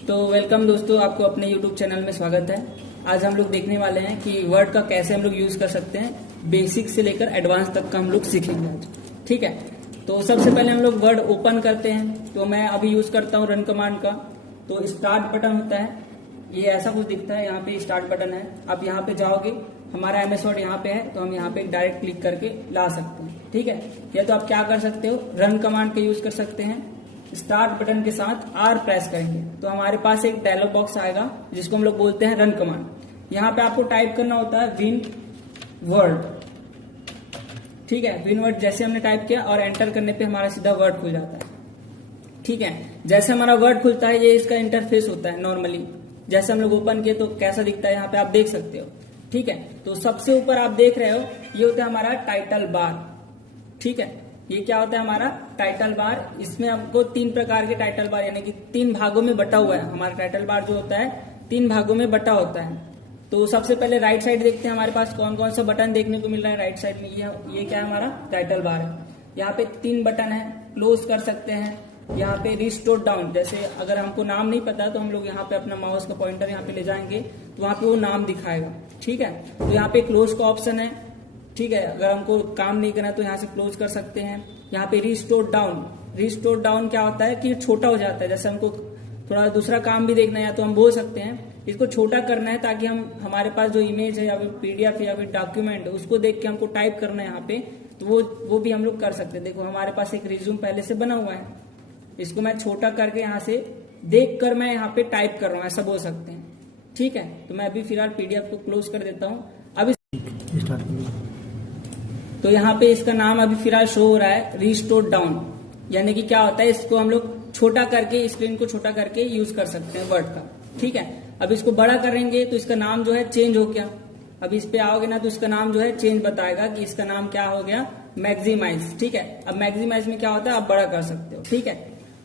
तो वेलकम दोस्तों, आपको अपने YouTube चैनल में स्वागत है। आज हम लोग देखने वाले हैं कि वर्ड का कैसे हम लोग यूज कर सकते हैं। बेसिक से लेकर एडवांस तक का हम लोग सीखेंगे आज। ठीक है, तो सबसे पहले हम लोग वर्ड ओपन करते हैं। तो मैं अभी यूज करता हूँ रन कमांड का। तो स्टार्ट बटन होता है, ये ऐसा कुछ दिखता है। यहाँ पे स्टार्ट बटन है। आप यहाँ पे जाओगे, हमारा MS वर्ड यहाँ पे है, तो हम यहाँ पे डायरेक्ट क्लिक करके ला सकते हैं। ठीक है, या तो आप क्या कर सकते हो, रन कमांड का यूज कर सकते हैं। स्टार्ट बटन के साथ R प्रेस करेंगे तो हमारे पास एक डायलॉग बॉक्स आएगा जिसको हम लोग बोलते हैं रन कमांड। यहाँ पे आपको टाइप करना होता है विन वर्ड। ठीक है, विन वर्ड जैसे हमने टाइप किया और एंटर करने पे हमारा सीधा वर्ड खुल जाता है। ठीक है, जैसे हमारा वर्ड खुलता है ये इसका इंटरफेस होता है। नॉर्मली जैसे हम लोग ओपन किए तो कैसा दिखता है यहाँ पे आप देख सकते हो। ठीक है, तो सबसे ऊपर आप देख रहे हो ये होता है हमारा टाइटल बार। ठीक है, ये क्या होता है हमारा टाइटल बार। इसमें हमको 3 प्रकार के टाइटल बार यानी कि 3 भागों में बटा हुआ है। हमारा टाइटल बार जो होता है 3 भागों में बटा होता है। तो सबसे पहले राइट साइड देखते हैं हमारे पास कौन कौन सा बटन देखने को मिल रहा है राइट साइड में। ये क्या है हमारा टाइटल बार है। यहाँ पे 3 बटन है, क्लोज कर सकते हैं। यहाँ पे रिस्टोर डाउन, जैसे अगर हमको नाम नहीं पता तो हम लोग यहाँ पे अपना माउस का पॉइंटर यहाँ पे ले जाएंगे तो वहां पे वो नाम दिखाएगा। ठीक है, तो यहाँ पे क्लोज का ऑप्शन है। ठीक है, अगर हमको काम नहीं करना तो यहाँ से क्लोज कर सकते हैं। यहाँ पे रिस्टोर डाउन, रिस्टोर डाउन क्या होता है कि छोटा हो जाता है। जैसे हमको थोड़ा दूसरा काम भी देखना है तो हम बोल सकते हैं इसको छोटा करना है ताकि हम हमारे पास जो इमेज है या फिर PDF है या फिर डॉक्यूमेंट उसको देख के हमको टाइप करना है यहाँ पे, तो वो भी हम लोग कर सकते हैं। देखो हमारे पास एक रिज्यूम पहले से बना हुआ है, इसको मैं छोटा करके यहाँ से देख कर मैं यहाँ पे टाइप कर रहा हूँ, ऐसा बोल सकते हैं। ठीक है, तो मैं अभी फिलहाल PDF को क्लोज कर देता हूँ। अभी तो यहाँ पे इसका नाम अभी फिलहाल शो हो रहा है रिस्टोर डाउन, यानी कि क्या होता है इसको हम लोग छोटा करके स्क्रीन को छोटा करके यूज कर सकते हैं वर्ड का। ठीक है, अब इसको बड़ा करेंगे तो इसका नाम जो है चेंज हो गया। अब इस पे आओगे ना तो इसका नाम जो है चेंज बताएगा कि इसका नाम क्या हो गया, मैक्सिमाइज। ठीक है, अब मैक्सिमाइज में क्या होता है आप बड़ा कर सकते हो। ठीक है,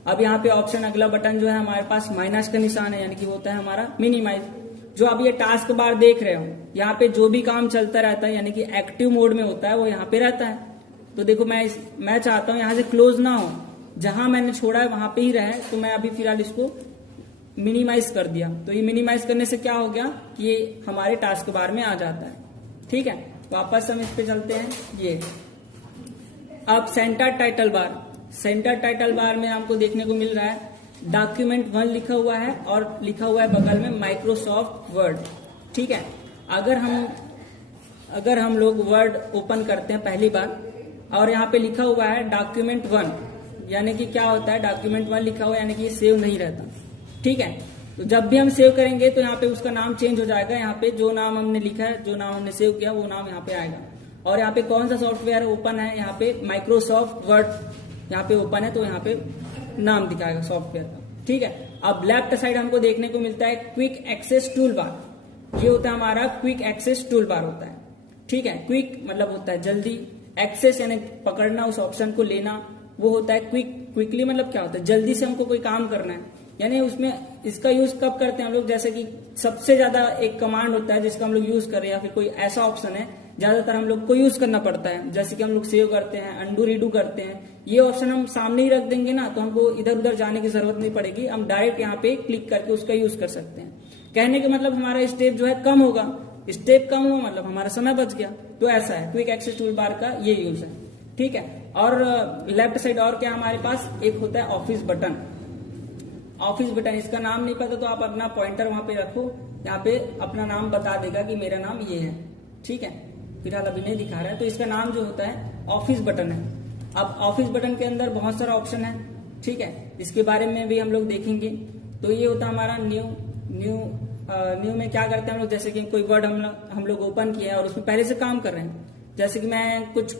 अब यहाँ पे ऑप्शन अगला बटन जो है हमारे पास माइनस का निशान है, यानी कि होता है हमारा मिनिमाइज। जो आप ये टास्क बार देख रहे हो यहाँ पे जो भी काम चलता रहता है यानी कि एक्टिव मोड में होता है वो यहाँ पे रहता है। तो देखो मैं चाहता हूँ यहाँ से क्लोज ना हो, जहां मैंने छोड़ा है वहां पे ही रहे। तो मैं अभी फिलहाल इसको मिनिमाइज कर दिया। तो ये मिनिमाइज करने से क्या हो गया कि ये हमारे टास्क बार में आ जाता है। ठीक है, वापस हम इस पे चलते हैं। ये अब centre title bar, centre title bar में हमको देखने को मिल रहा है डॉक्यूमेंट 1 लिखा हुआ है और लिखा हुआ है बगल में माइक्रोसॉफ्ट वर्ड। ठीक है, अगर हम लोग वर्ड ओपन करते हैं पहली बार और यहाँ पे लिखा हुआ है डॉक्यूमेंट 1, यानी कि क्या होता है डॉक्यूमेंट 1 लिखा हुआ है यानी कि ये सेव नहीं रहता। ठीक है, तो जब भी हम सेव करेंगे तो यहाँ पे उसका नाम चेंज हो जाएगा। यहाँ पे जो नाम हमने लिखा है, जो नाम हमने सेव किया वो नाम यहाँ पे आएगा। और यहाँ पे कौन सा सॉफ्टवेयर ओपन है, यहाँ पे माइक्रोसॉफ्ट वर्ड यहाँ पे ओपन है तो यहाँ पे नाम दिखाएगा सॉफ्टवेयर का। ठीक है, अब लेफ्ट साइड हमको देखने को मिलता है क्विक एक्सेस टूल बार। ये होता है हमारा क्विक एक्सेस टूल बार होता है। ठीक है, क्विक मतलब होता है जल्दी, एक्सेस यानी पकड़ना, उस ऑप्शन को लेना, वो होता है क्विक। क्विकली मतलब क्या होता है जल्दी से हमको कोई काम करना है, यानी उसमें इसका यूज कब करते हैं हम लोग, जैसे कि सबसे ज्यादा एक कमांड होता है जिसका हम लोग यूज कर रहे हैं या फिर कोई ऐसा ऑप्शन है ज्यादातर हम लोग को यूज करना पड़ता है, जैसे कि हम लोग सेव करते हैं, अंडू रीडू करते हैं। ये ऑप्शन हम सामने ही रख देंगे ना तो हमको इधर उधर जाने की जरूरत नहीं पड़ेगी, हम डायरेक्ट यहाँ पे क्लिक करके उसका यूज कर सकते हैं। कहने का मतलब हमारा स्टेप जो है कम होगा, स्टेप कम हुआ मतलब हमारा समय बच गया। तो ऐसा है क्विक एक्सेस टूल बार का ये यूज है। ठीक है, और लेफ्ट साइड और क्या हमारे पास एक होता है ऑफिस बटन। ऑफिस बटन, इसका नाम नहीं पता तो आप अपना पॉइंटर वहां पे रखो, यहाँ पे अपना नाम बता देगा कि मेरा नाम ये है। ठीक है, फिलहाल अभी नहीं दिखा रहा है। तो इसका नाम जो होता है ऑफिस बटन है। अब ऑफिस बटन के अंदर बहुत सारा ऑप्शन है। ठीक है, इसके बारे में भी हम लोग देखेंगे। तो ये होता है हमारा न्यू में क्या करते हैं हम लोग, जैसे कि कोई वर्ड हम लोग ओपन किया है और उसमें पहले से काम कर रहे हैं। जैसे कि मैं कुछ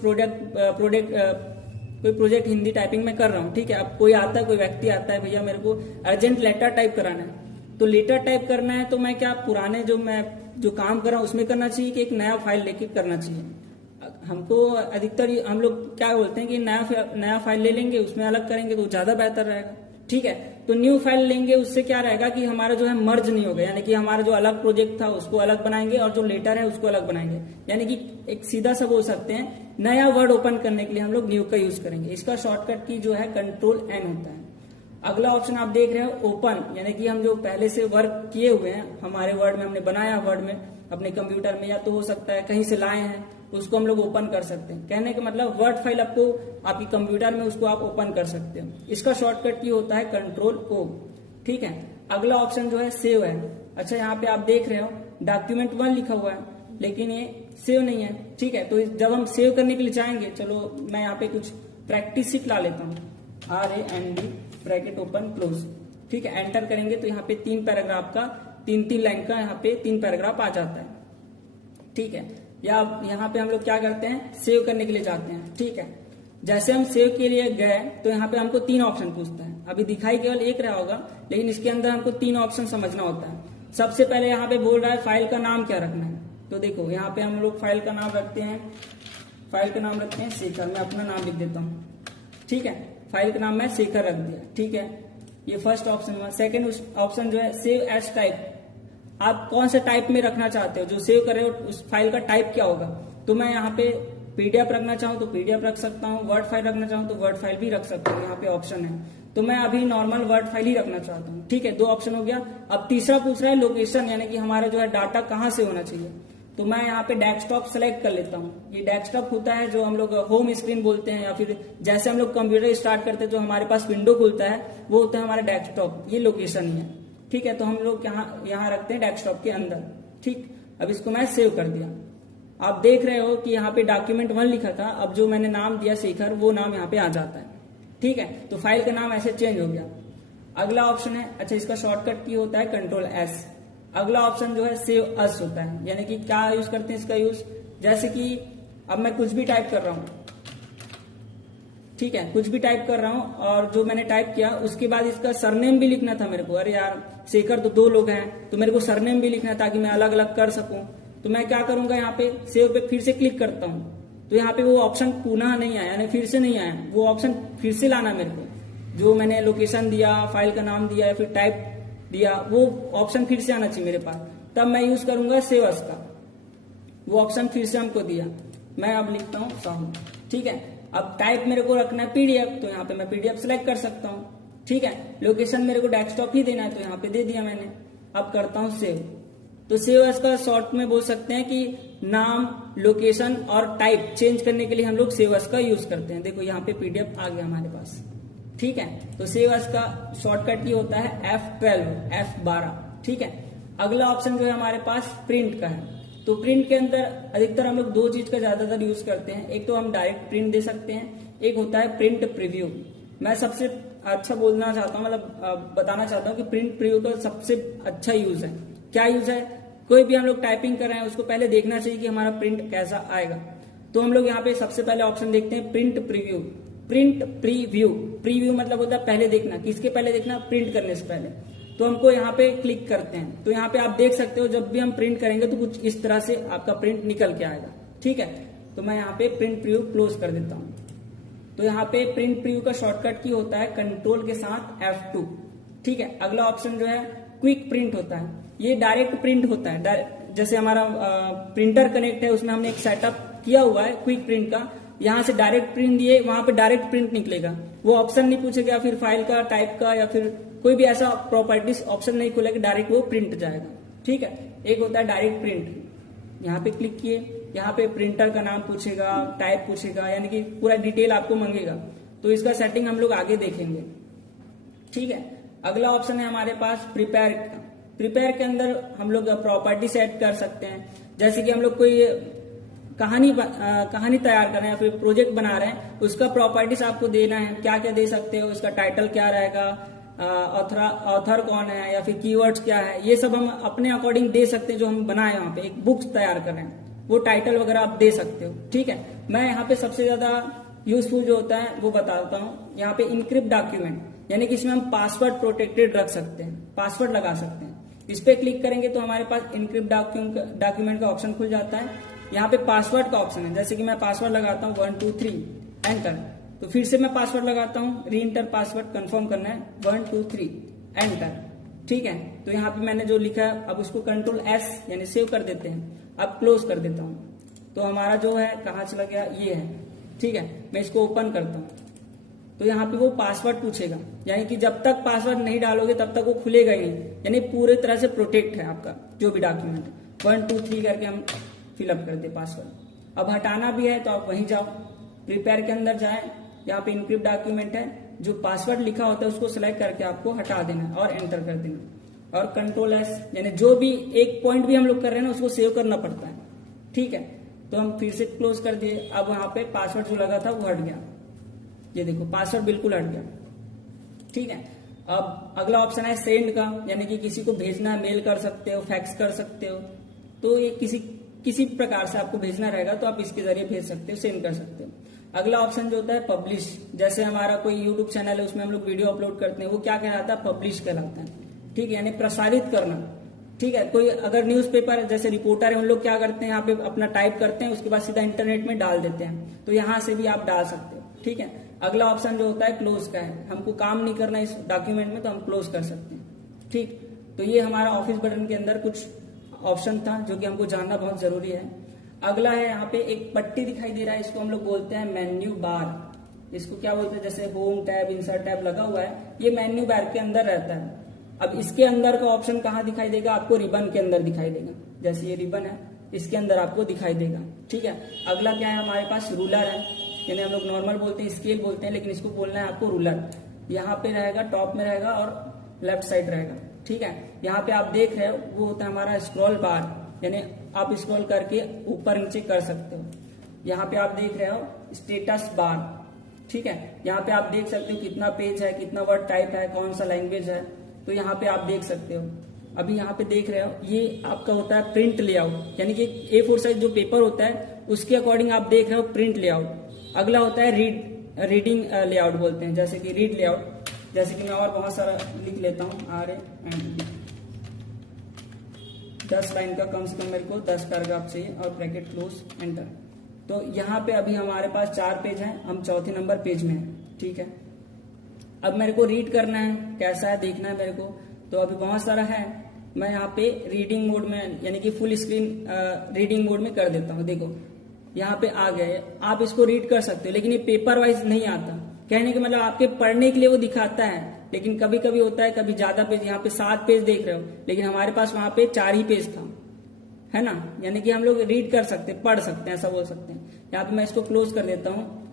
कोई प्रोजेक्ट हिंदी टाइपिंग में कर रहा हूँ। ठीक है, अब कोई आता है, कोई व्यक्ति आता है, भैया मेरे को अर्जेंट लेटर टाइप कराना है। तो लेटर टाइप करना है तो मैं क्या पुराने जो काम कर रहा हूँ उसमें करना चाहिए कि एक नया फाइल लेके करना चाहिए। हमको अधिकतर हम लोग क्या बोलते हैं कि नया फाइल ले लेंगे, उसमें अलग करेंगे तो ज्यादा बेहतर रहेगा। ठीक है, तो न्यू फाइल लेंगे, उससे क्या रहेगा कि हमारा जो है मर्ज नहीं होगा, यानी कि हमारा जो अलग प्रोजेक्ट था उसको अलग बनाएंगे और जो लेटर है उसको अलग बनाएंगे। यानी कि एक सीधा सा बोल सकते हैं नया वर्ड ओपन करने के लिए हम लोग न्यू का यूज करेंगे। इसका शॉर्टकट की जो है Ctrl N होता है। अगला ऑप्शन आप देख रहे हो ओपन, यानी कि हम जो पहले से वर्क किए हुए हैं हमारे वर्ड में, हमने बनाया वर्ड में अपने कंप्यूटर में, या तो हो सकता है कहीं से लाए हैं, उसको हम लोग ओपन कर सकते हैं। कहने का मतलब वर्ड फाइल आपको आपकी कंप्यूटर में उसको आप ओपन कर सकते हो। इसका शॉर्टकट की होता है कंट्रोल ओ। ठीक है, अगला ऑप्शन जो है सेव है। अच्छा, यहाँ पे आप देख रहे हो डॉक्यूमेंट 1 लिखा हुआ है, लेकिन ये सेव नहीं है। ठीक है, तो जब हम सेव करने के लिए जाएंगे, चलो मैं यहाँ पे कुछ प्रैक्टिस सीट ला लेता हूँ, RAND ब्रैकेट ओपन क्लोज। ठीक है, एंटर करेंगे तो यहाँ पे 3 पैराग्राफ का 3 लाइन का यहाँ पे 3 पैराग्राफ आ जाता है। ठीक है, या यहाँ पे हम लोग क्या करते हैं, सेव करने के लिए जाते हैं। ठीक है, जैसे हम सेव के लिए गए तो यहाँ पे हमको 3 ऑप्शन पूछता है। अभी दिखाई केवल एक रहा होगा, लेकिन इसके अंदर हमको 3 ऑप्शन समझना होता है। सबसे पहले यहाँ पे बोल रहा है फाइल का नाम क्या रखना है। तो देखो यहाँ पे हम लोग फाइल का नाम रखते हैं, फाइल का नाम रखते हैं शेखर। मैं अपना नाम लिख देता हूँ। ठीक है, फाइल का नाम मैं शेखर रख दिया। ठीक है, ये फर्स्ट ऑप्शन हुआ। सेकेंड ऑप्शन जो है सेव एज टाइप, आप कौन से टाइप में रखना चाहते हो, जो सेव कर रहे हो उस फाइल का टाइप क्या होगा। तो मैं यहाँ पे PDF रखना चाहूँ तो PDF रख सकता हूँ, वर्ड फाइल रखना चाहूँ तो वर्ड फाइल भी रख सकता हूँ। यहाँ पे ऑप्शन है, तो मैं अभी नॉर्मल वर्ड फाइल ही रखना चाहता हूँ। ठीक है, 2 ऑप्शन हो गया। अब तीसरा पूछ रहा है लोकेशन, यानी कि हमारा जो है डाटा कहाँ से होना चाहिए। तो मैं यहाँ पे डेस्कटॉप सेलेक्ट कर लेता हूँ। ये डेस्कटॉप होता है जो हम लोग होम स्क्रीन बोलते हैं, या फिर जैसे हम लोग कंप्यूटर स्टार्ट करते हैं जो हमारे पास विंडो खुलता है वो होता है हमारा डेस्कटॉप। ये लोकेशन ही है। ठीक है, तो हम लोग यहाँ रखते हैं डेस्कटॉप के अंदर। ठीक, अब इसको मैं सेव कर दिया। आप देख रहे हो कि यहाँ पे डॉक्यूमेंट 1 लिखा था, अब जो मैंने नाम दिया शेखर वो नाम यहाँ पे आ जाता है। ठीक है, तो फाइल का नाम ऐसे चेंज हो गया। अगला ऑप्शन है, अच्छा इसका शॉर्टकट की होता है कंट्रोल S। अगला ऑप्शन जो है सेव अस होता है, यानी कि क्या यूज करते हैं इसका यूज, जैसे कि अब मैं कुछ भी टाइप कर रहा हूं। ठीक है, कुछ भी टाइप कर रहा हूं और जो मैंने टाइप किया उसके बाद इसका सरनेम भी लिखना था मेरे को। अरे यार शेखर तो 2 लोग हैं, तो मेरे को सरनेम भी लिखना ताकि मैं अलग अलग कर सकूं। तो मैं क्या करूंगा, यहाँ पे सेव पे फिर से क्लिक करता हूँ, तो यहाँ पे वो ऑप्शन पुनः नहीं आया, यानी फिर से नहीं आया। वो ऑप्शन फिर से लाना मेरे को, जो मैंने लोकेशन दिया, फाइल का नाम दिया या फिर टाइप दिया, वो ऑप्शन फिर से आना चाहिए मेरे पास। तब मैं यूज करूंगा सेव अस का। वो ऑप्शन फिर से हमको दिया। मैं अब लिखता हूँ साहू। ठीक है, अब टाइप मेरे को रखना है PDF, तो यहाँ पे मैं PDF सिलेक्ट कर सकता हूँ। ठीक है, लोकेशन मेरे को डेस्कटॉप ही देना है, तो यहाँ पे दे दिया मैंने। अब करता हूँ सेव। तो सेव एज का शॉर्ट में बोल सकते हैं कि नाम, लोकेशन और टाइप चेंज करने के लिए हम लोग सेव एज का यूज करते हैं। देखो यहाँ पे PDF आ गया हमारे पास। ठीक है, तो सेव एज का शॉर्टकट ये होता है F12। ठीक है, अगला ऑप्शन जो है हमारे पास प्रिंट का है। तो प्रिंट के अंदर अधिकतर हम लोग 2 चीज का ज्यादातर यूज करते हैं। एक तो हम डायरेक्ट प्रिंट दे सकते हैं, एक होता है प्रिंट प्रीव्यू। मैं सबसे अच्छा बोलना चाहता हूँ, मतलब बताना चाहता हूँ कि प्रिंट प्रीव्यू का सबसे अच्छा यूज है। क्या यूज है, कोई भी हम लोग टाइपिंग कर रहे हैं उसको पहले देखना चाहिए कि हमारा प्रिंट कैसा आएगा। तो हम लोग यहाँ पे सबसे पहले ऑप्शन देखते हैं print preview. Print preview, preview मतलब होता है पहले देखना। किसके पहले देखना, प्रिंट करने से पहले। तो हमको यहाँ पे क्लिक करते हैं, तो यहाँ पे आप देख सकते हो जब भी हम प्रिंट करेंगे तो कुछ इस तरह से आपका प्रिंट निकल के आएगा। ठीक है, तो मैं यहाँ पे प्रिंट प्रीव्यू क्लोज कर देता हूँ। तो यहाँ पे प्रिंट प्रीव्यू का शॉर्टकट की होता है कंट्रोल के साथ F2। ठीक है, अगला ऑप्शन जो है क्विक प्रिंट होता है। ये डायरेक्ट प्रिंट होता है, जैसे हमारा प्रिंटर कनेक्ट है उसमें हमने एक सेटअप किया हुआ है क्विक प्रिंट का। यहाँ से डायरेक्ट प्रिंट दिए, वहां पे डायरेक्ट प्रिंट निकलेगा। वो ऑप्शन नहीं पूछेगा फिर फाइल का, टाइप का, या फिर कोई भी ऐसा प्रॉपर्टीज ऑप्शन नहीं खुलेगा, डायरेक्ट वो प्रिंट जाएगा। ठीक है, एक होता है डायरेक्ट प्रिंट। यहाँ पे क्लिक किए, यहाँ पे प्रिंटर का नाम पूछेगा, टाइप पूछेगा, यानी कि पूरा डिटेल आपको मांगेगा। तो इसका सेटिंग हम लोग आगे देखेंगे। ठीक है, अगला ऑप्शन है हमारे पास प्रिपेयर का। प्रिपेयर के अंदर हम लोग प्रॉपर्टी सेट कर सकते हैं, जैसे कि हम लोग कोई कहानी तैयार कर रहे हैं या फिर प्रोजेक्ट बना रहे हैं, उसका प्रॉपर्टीज आपको देना है। क्या क्या दे सकते हो, इसका टाइटल क्या रहेगा, ऑथर कौन है, या फिर कीवर्ड्स क्या है, ये सब हम अपने अकॉर्डिंग दे सकते हैं। जो हम बनाए वहां पे एक बुक्स तैयार कर रहे हैं, वो टाइटल वगैरह आप दे सकते हो। ठीक है, मैं यहाँ पे सबसे ज्यादा यूजफुल जो होता है वो बताता हूँ। यहाँ पे इनक्रिप्ट डॉक्यूमेंट, यानी कि इसमें हम पासवर्ड प्रोटेक्टेड रख सकते हैं, पासवर्ड लगा सकते हैं। इस पे क्लिक करेंगे तो हमारे पास इनक्रिप्ट डॉक्यूमेंट का ऑप्शन खुल जाता है। यहाँ पे पासवर्ड का ऑप्शन है, जैसे कि मैं पासवर्ड लगाता हूँ 1 2 3 एंटर। तो फिर से मैं पासवर्ड लगाता हूँ, री इंटर पासवर्ड कंफर्म करना है 1 2 3 एंटर। ठीक है, तो यहाँ पे मैंने जो लिखा है अब उसको कंट्रोल S यानी सेव कर देते हैं। अब क्लोज कर देता हूँ, तो हमारा जो है कहाँ चला गया, ये है। ठीक है, मैं इसको ओपन करता हूँ। तो यहाँ पे वो पासवर्ड पूछेगा, यानी कि जब तक पासवर्ड नहीं डालोगे तब तक वो खुलेगा ही नहीं, यानी पूरे तरह से प्रोटेक्ट है आपका जो भी डॉक्यूमेंट। 1 2 3 करके हम फिलअप कर दे पासवर्ड। अब हटाना भी है तो आप वहीं जाओ, प्रिपेयर के अंदर जाए, यहाँ पे इनक्रिप्ट डॉक्यूमेंट है, जो पासवर्ड लिखा होता है उसको सिलेक्ट करके आपको हटा देना है और एंटर कर देना, और कंट्रोल एस, यानी जो भी एक पॉइंट भी हम लोग कर रहे हैं ना उसको सेव करना पड़ता है। ठीक है, तो हम फिर से क्लोज कर दिए। अब वहां पे पासवर्ड जो लगा था वो हट गया, ये देखो पासवर्ड बिल्कुल हट गया। ठीक है, अब अगला ऑप्शन है सेंड का, यानी कि किसी को भेजना है, मेल कर सकते हो, फैक्स कर सकते हो, तो ये किसी प्रकार से आपको भेजना रहेगा तो आप इसके जरिए भेज सकते हो, सेंड कर सकते हो। अगला ऑप्शन जो होता है पब्लिश, जैसे हमारा कोई यूट्यूब चैनल है उसमें हम लोग वीडियो अपलोड करते हैं, वो क्या कहलाता है, पब्लिश कहलाता है। ठीक है, यानी प्रसारित करना। ठीक है, कोई अगर न्यूज़पेपर जैसे रिपोर्टर है उन लोग क्या करते हैं, यहाँ पे अपना टाइप करते हैं, उसके बाद सीधा इंटरनेट में डाल देते हैं, तो यहाँ से भी आप डाल सकते हो। ठीक है, अगला ऑप्शन जो होता है क्लोज का है, हमको काम नहीं करना इस डॉक्यूमेंट में तो हम क्लोज कर सकते हैं। ठीक, तो ये हमारा ऑफिस बटन के अंदर कुछ ऑप्शन था जो कि हमको जानना बहुत जरूरी है। अगला है यहाँ पे एक पट्टी दिखाई दे रहा है, इसको हम लोग बोलते हैं मेन्यू बार। इसको क्या बोलते हैं, जैसे होम टैब, इंसर्ट टैब लगा हुआ है, ये मेन्यू बार के अंदर रहता है। अब इसके अंदर का ऑप्शन कहाँ दिखाई देगा, आपको रिबन के अंदर दिखाई देगा, जैसे ये रिबन है इसके अंदर आपको दिखाई देगा। ठीक है, अगला क्या है हमारे पास, रूलर है, यानी हम लोग नॉर्मल बोलते हैं, स्केल बोलते हैं, लेकिन इसको बोलना है आपको रूलर। यहाँ पे रहेगा, टॉप में रहेगा और लेफ्ट साइड रहेगा। ठीक है, यहाँ पे आप देख रहे हो वो होता है हमारा स्क्रॉल बार, यानी आप स्क्रॉल करके ऊपर नीचे कर सकते हो। यहाँ पे आप देख रहे हो स्टेटस बार। ठीक है, यहाँ पे आप देख सकते हो कितना पेज है, कितना वर्ड टाइप है, कौन सा लैंग्वेज है, तो यहाँ पे आप देख सकते हो। अभी यहाँ पे देख रहे हो ये आपका होता है प्रिंट लेआउट, यानी कि A4 साइज जो पेपर होता है उसके अकॉर्डिंग आप देख रहे हो प्रिंट लेआउट। अगला होता है रीडिंग लेआउट बोलते हैं, जैसे कि रीड लेआउट, जैसे कि मैं और बहुत सारा लिख लेता हूँ, RAND 10 लाइन का कम से कम मेरे को 10 पैराग्राफ चाहिए और ब्रैकेट क्लोज एंटर। तो यहाँ पे अभी हमारे पास 4 पेज हैं, हम चौथे नंबर पेज में हैं। ठीक है, अब मेरे को रीड करना है, कैसा है देखना है मेरे को, तो अभी बहुत सारा है, मैं यहाँ पे रीडिंग मोड में यानी कि फुल स्क्रीन रीडिंग मोड में कर देता हूँ। देखो यहाँ पे आ गया है, आप इसको रीड कर सकते हो, लेकिन ये पेपर वाइज नहीं आता। कहने का मतलब आपके पढ़ने के लिए वो दिखाता है, लेकिन कभी कभी होता है कभी ज्यादा पेज, यहाँ पे 7 पेज देख रहे हो, लेकिन हमारे पास वहां पे 4 ही पेज था, है ना, यानी कि हम लोग रीड कर सकते, पढ़ सकते हैं, ऐसा बोल सकते हैं। यहाँ पे मैं इसको क्लोज कर देता हूँ।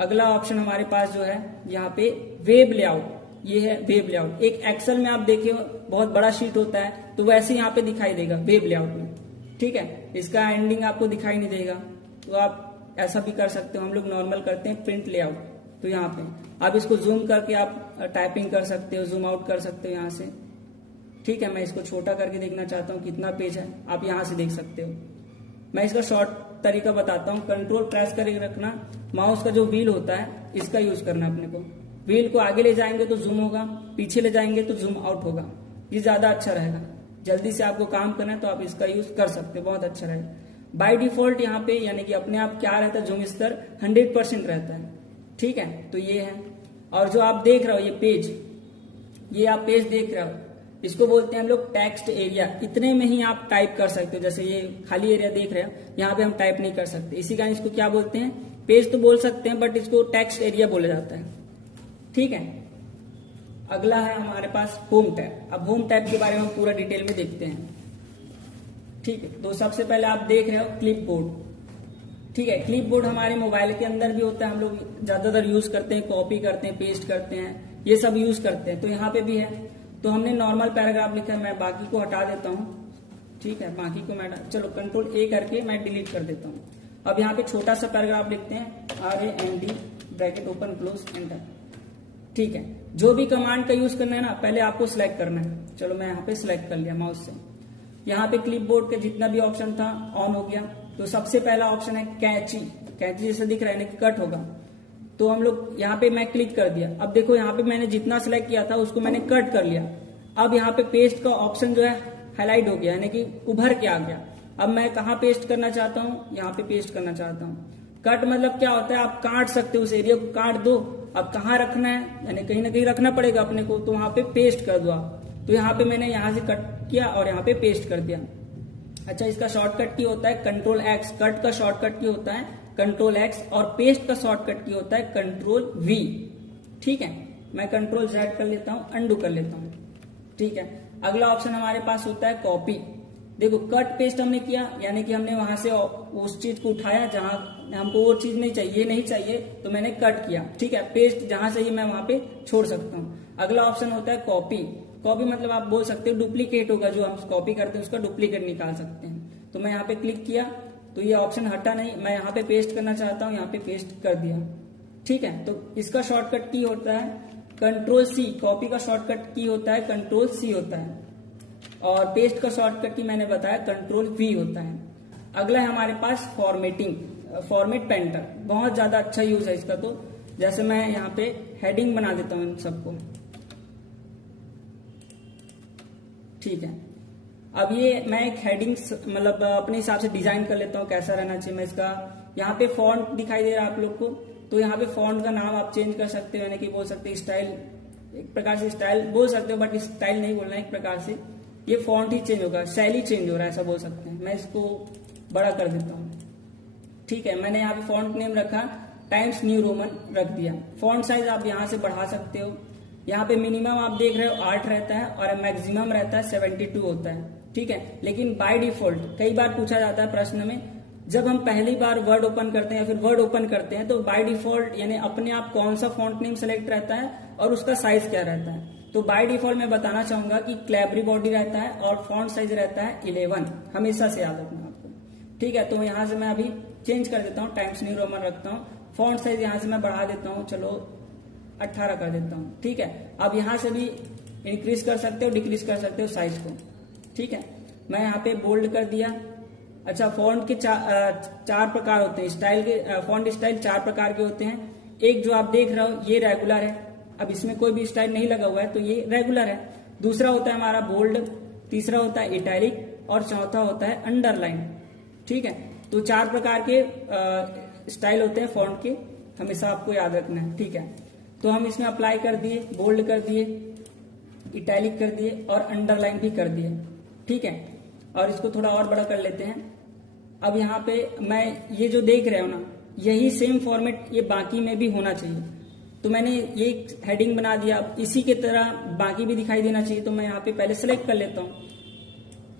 अगला ऑप्शन हमारे पास जो है यहाँ पे वेब लेआउट, ये है वेब लेआउट। एक एक्सेल में आप देखिए बहुत बड़ा शीट होता है, तो वैसे यहाँ पे दिखाई देगा वेब लेआउट में। ठीक है, इसका एंडिंग आपको दिखाई नहीं देगा, तो आप ऐसा भी कर सकते हो। हम लोग नॉर्मल करते हैं प्रिंट लेआउट, तो यहाँ पे आप इसको जूम करके आप टाइपिंग कर सकते हो, जूम आउट कर सकते हो यहाँ से। ठीक है, मैं इसको छोटा करके देखना चाहता हूँ कितना पेज है, आप यहाँ से देख सकते हो। मैं इसका शॉर्ट तरीका बताता हूँ, कंट्रोल प्रेस करके रखना, माउस का जो व्हील होता है इसका यूज करना अपने को। व्हील को आगे ले जाएंगे तो जूम होगा, पीछे ले जाएंगे तो जूम आउट होगा, ये ज्यादा अच्छा रहेगा। जल्दी से आपको काम करना है तो आप इसका यूज कर सकते हो, बहुत अच्छा रहेगा। बाय डिफॉल्ट यहाँ पे यानी कि अपने आप क्या रहता है, जूम स्तर 100% रहता है। ठीक है, तो ये है। और जो आप देख रहे हो ये पेज, ये आप पेज देख रहे हो, इसको बोलते हैं हम लोग टेक्स्ट एरिया। इतने में ही आप टाइप कर सकते हो, जैसे ये खाली एरिया देख रहे हो, यहाँ पे हम टाइप नहीं कर सकते, इसी कारण इसको क्या बोलते हैं, पेज तो बोल सकते हैं बट इसको टेक्स्ट एरिया बोला जाता है। ठीक है, अगला है हमारे पास होम टैब। अब होम टैब के बारे में पूरा डिटेल में देखते हैं। ठीक है, तो सबसे पहले आप देख रहे हो क्लिप बोर्ड। ठीक है, क्लिप बोर्ड हमारे मोबाइल के अंदर भी होता है, हम लोग ज्यादातर यूज करते हैं, कॉपी करते हैं, पेस्ट करते हैं, ये सब यूज करते हैं, तो यहाँ पे भी है। तो हमने नॉर्मल पैराग्राफ लिखा है, मैं बाकी को हटा देता हूँ। ठीक है, बाकी को मैं चलो कंट्रोल A करके मैं डिलीट कर देता हूँ। अब यहाँ पे छोटा सा पैराग्राफ लिखते हैं, RAND bracket open close enter. ठीक है, जो भी कमांड का यूज करना है ना, पहले आपको सिलेक्ट करना है। चलो मैं यहाँ पे सिलेक्ट कर लिया माउस से। यहाँ पे क्लिप बोर्ड के जितना भी ऑप्शन था ऑन हो गया। तो सबसे पहला ऑप्शन है कैची, कैची जैसे दिख रहा है ना कि कट होगा, तो हम लोग यहाँ पे मैं क्लिक कर दिया। अब देखो यहाँ पे मैंने जितना सिलेक्ट किया था उसको मैंने कट कर लिया। अब यहाँ पे पेस्ट का ऑप्शन जो है हाईलाइट हो गया, यानी कि उभर के आ गया। अब मैं कहाँ पेस्ट करना चाहता हूँ, यहाँ पे पेस्ट करना चाहता हूँ। कट मतलब क्या होता है, आप काट सकते हो, उस एरिया को काट दो। अब कहाँ रखना है, यानी कहीं ना कहीं रखना पड़ेगा अपने को, तो वहां पे पेस्ट कर दो आप। तो यहाँ पे मैंने यहाँ से कट किया और यहाँ पे पेस्ट कर दिया। अच्छा, इसका शॉर्टकट की होता है कंट्रोल X, कट का शॉर्टकट की होता है कंट्रोल X, और पेस्ट का शॉर्टकट की होता है कंट्रोल V। ठीक है, मैं कंट्रोल Z कर लेता हूँ, अंडू कर लेता हूँ। ठीक है, अगला ऑप्शन हमारे पास होता है कॉपी। देखो कट पेस्ट हमने किया, यानी कि हमने वहां से उस चीज को उठाया जहां हमको वो चीज नहीं चाहिए, ये नहीं चाहिए तो मैंने कट किया। ठीक है, पेस्ट जहां चाहिए मैं वहां पे छोड़ सकता हूँ। अगला ऑप्शन होता है कॉपी। कॉपी मतलब आप बोल सकते हो डुप्लीकेट होगा, जो हम कॉपी करते हैं उसका डुप्लीकेट निकाल सकते हैं। तो मैं यहाँ पे क्लिक किया तो ये ऑप्शन हटा नहीं, मैं यहाँ पे पेस्ट करना चाहता हूँ, यहाँ पे पेस्ट कर दिया। ठीक है, तो इसका शॉर्टकट की होता है कंट्रोल C। कॉपी का शॉर्टकट की होता है कंट्रोल C होता है, और पेस्ट का शॉर्टकट की मैंने बताया कंट्रोल V होता है। अगला है हमारे पास फॉर्मेटिंग, फॉर्मेट पेंटर। बहुत ज्यादा अच्छा यूज है इसका। तो जैसे मैं यहाँ पे हेडिंग बना देता हूँ इन सबको। ठीक है, अब ये मैं एक हेडिंग मतलब अपने हिसाब से डिजाइन कर लेता हूँ कैसा रहना चाहिए। मैं इसका यहाँ पे फॉन्ट दिखाई दे रहा है आप लोग को, तो यहाँ पे फॉन्ट का नाम आप चेंज कर सकते हो, यानी कि बोल सकते हैं स्टाइल, एक प्रकार से स्टाइल बोल सकते हो, बट स्टाइल नहीं बोलना है, एक प्रकार से ये फॉन्ट ही चेंज होगा, शैली चेंज हो रहा है ऐसा बोल सकते हैं। मैं इसको बड़ा कर देता हूँ। ठीक है, मैंने यहाँ पे फॉन्ट नेम रखा टाइम्स न्यू रोमन रख दिया। फॉन्ट साइज आप यहाँ से बढ़ा सकते हो। यहाँ पे मिनिमम आप देख रहे हो 8 रहता है और मैक्सिमम रहता है 72 होता है। ठीक है, लेकिन बाय डिफॉल्ट कई बार पूछा जाता है प्रश्न में, जब हम पहली बार वर्ड ओपन करते हैं या फिर वर्ड ओपन करते हैं तो बाय डिफॉल्ट यानी अपने आप कौन सा फॉन्ट नेम सेलेक्ट रहता है और उसका साइज क्या रहता है। तो बाय डिफॉल्ट मैं बताना चाहूंगा कि क्लैबरी बॉडी रहता है और फॉन्ट साइज रहता है 11, हमेशा से याद रखना आपको। ठीक है, तो यहाँ से मैं अभी चेंज कर देता हूँ, टाइम्स न्यू रोमन रखता हूँ। फॉन्ट साइज यहाँ से मैं बढ़ा देता हूँ, चलो 18 कर देता हूँ। ठीक है, अब यहाँ से भी इंक्रीज कर सकते हो, डिक्रीज कर सकते हो साइज को। ठीक है, मैं यहाँ पे बोल्ड कर दिया। अच्छा, फॉन्ट के चार प्रकार होते हैं, स्टाइल के फॉन्ट स्टाइल 4 प्रकार के होते हैं। एक जो आप देख रहे हो ये रेगुलर है, अब इसमें कोई भी स्टाइल नहीं लगा हुआ है तो ये रेगुलर है। दूसरा होता है हमारा बोल्ड, तीसरा होता है इटैलिक और चौथा होता है अंडरलाइन। ठीक है, तो 4 प्रकार के स्टाइल होते हैं फॉन्ट के, हमेशा आपको याद रखना है। ठीक है, तो हम इसमें अप्लाई कर दिए, बोल्ड कर दिए, इटैलिक कर दिए और अंडरलाइन भी कर दिए। ठीक है, और इसको थोड़ा और बड़ा कर लेते हैं। अब यहाँ पे मैं ये जो देख रहे हो ना, यही सेम फॉर्मेट ये बाकी में भी होना चाहिए। तो मैंने ये हेडिंग बना दिया, इसी के तरह बाकी भी दिखाई देना चाहिए। तो मैं यहाँ पे पहले सेलेक्ट कर लेता हूँ।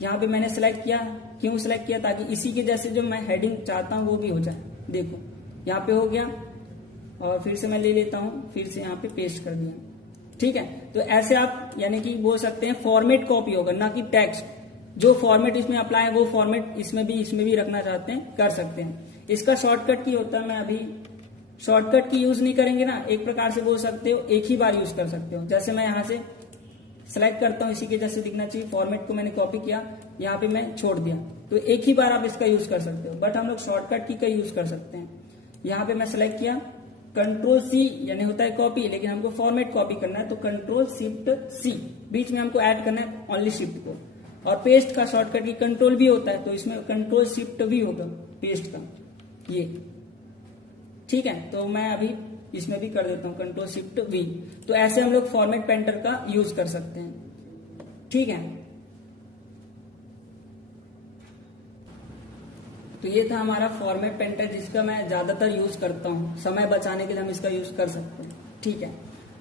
यहाँ पे मैंने सेलेक्ट किया, क्यों सेलेक्ट किया, ताकि इसी के जैसे जो मैं हेडिंग चाहता हूँ वो भी हो जाए। देखो यहाँ पे हो गया, और फिर से मैं ले लेता हूँ, फिर से यहाँ पे पेस्ट कर दिया। ठीक है, तो ऐसे आप यानी कि बोल सकते हैं फॉर्मेट कॉपी होगा, ना कि टेक्स्ट। जो फॉर्मेट इसमें अप्लाई है वो फॉर्मेट इसमें भी रखना चाहते हैं कर सकते हैं। इसका शॉर्टकट की होता है, मैं अभी शॉर्टकट की यूज नहीं करेंगे ना, एक प्रकार से बोल सकते हो एक ही बार यूज कर सकते हो। जैसे मैं यहाँ से सेलेक्ट करता हूँ, इसी के जैसे दिखना चाहिए, फॉर्मेट को मैंने कॉपी किया, यहाँ पे मैं छोड़ दिया, तो एक ही बार आप इसका यूज कर सकते हो। बट हम लोग शॉर्टकट की का यूज कर सकते हैं। यहाँ पे मैं सेलेक्ट किया, कंट्रोल C यानी होता है कॉपी, लेकिन हमको फॉर्मेट कॉपी करना है तो कंट्रोल शिफ्ट C, बीच में हमको ऐड करना है ओनली शिफ्ट को। और पेस्ट का शॉर्टकट की कंट्रोल भी होता है, तो इसमें कंट्रोल शिफ्ट भी होगा पेस्ट का ये। ठीक है, तो मैं अभी इसमें भी कर देता हूँ कंट्रोल शिफ्ट V। तो ऐसे हम लोग फॉर्मेट पेंटर का यूज कर सकते हैं। ठीक है, तो ये था हमारा फॉर्मेट पेंटर, जिसका मैं ज्यादातर यूज करता हूँ। समय बचाने के लिए हम इसका यूज कर सकते हैं। ठीक है,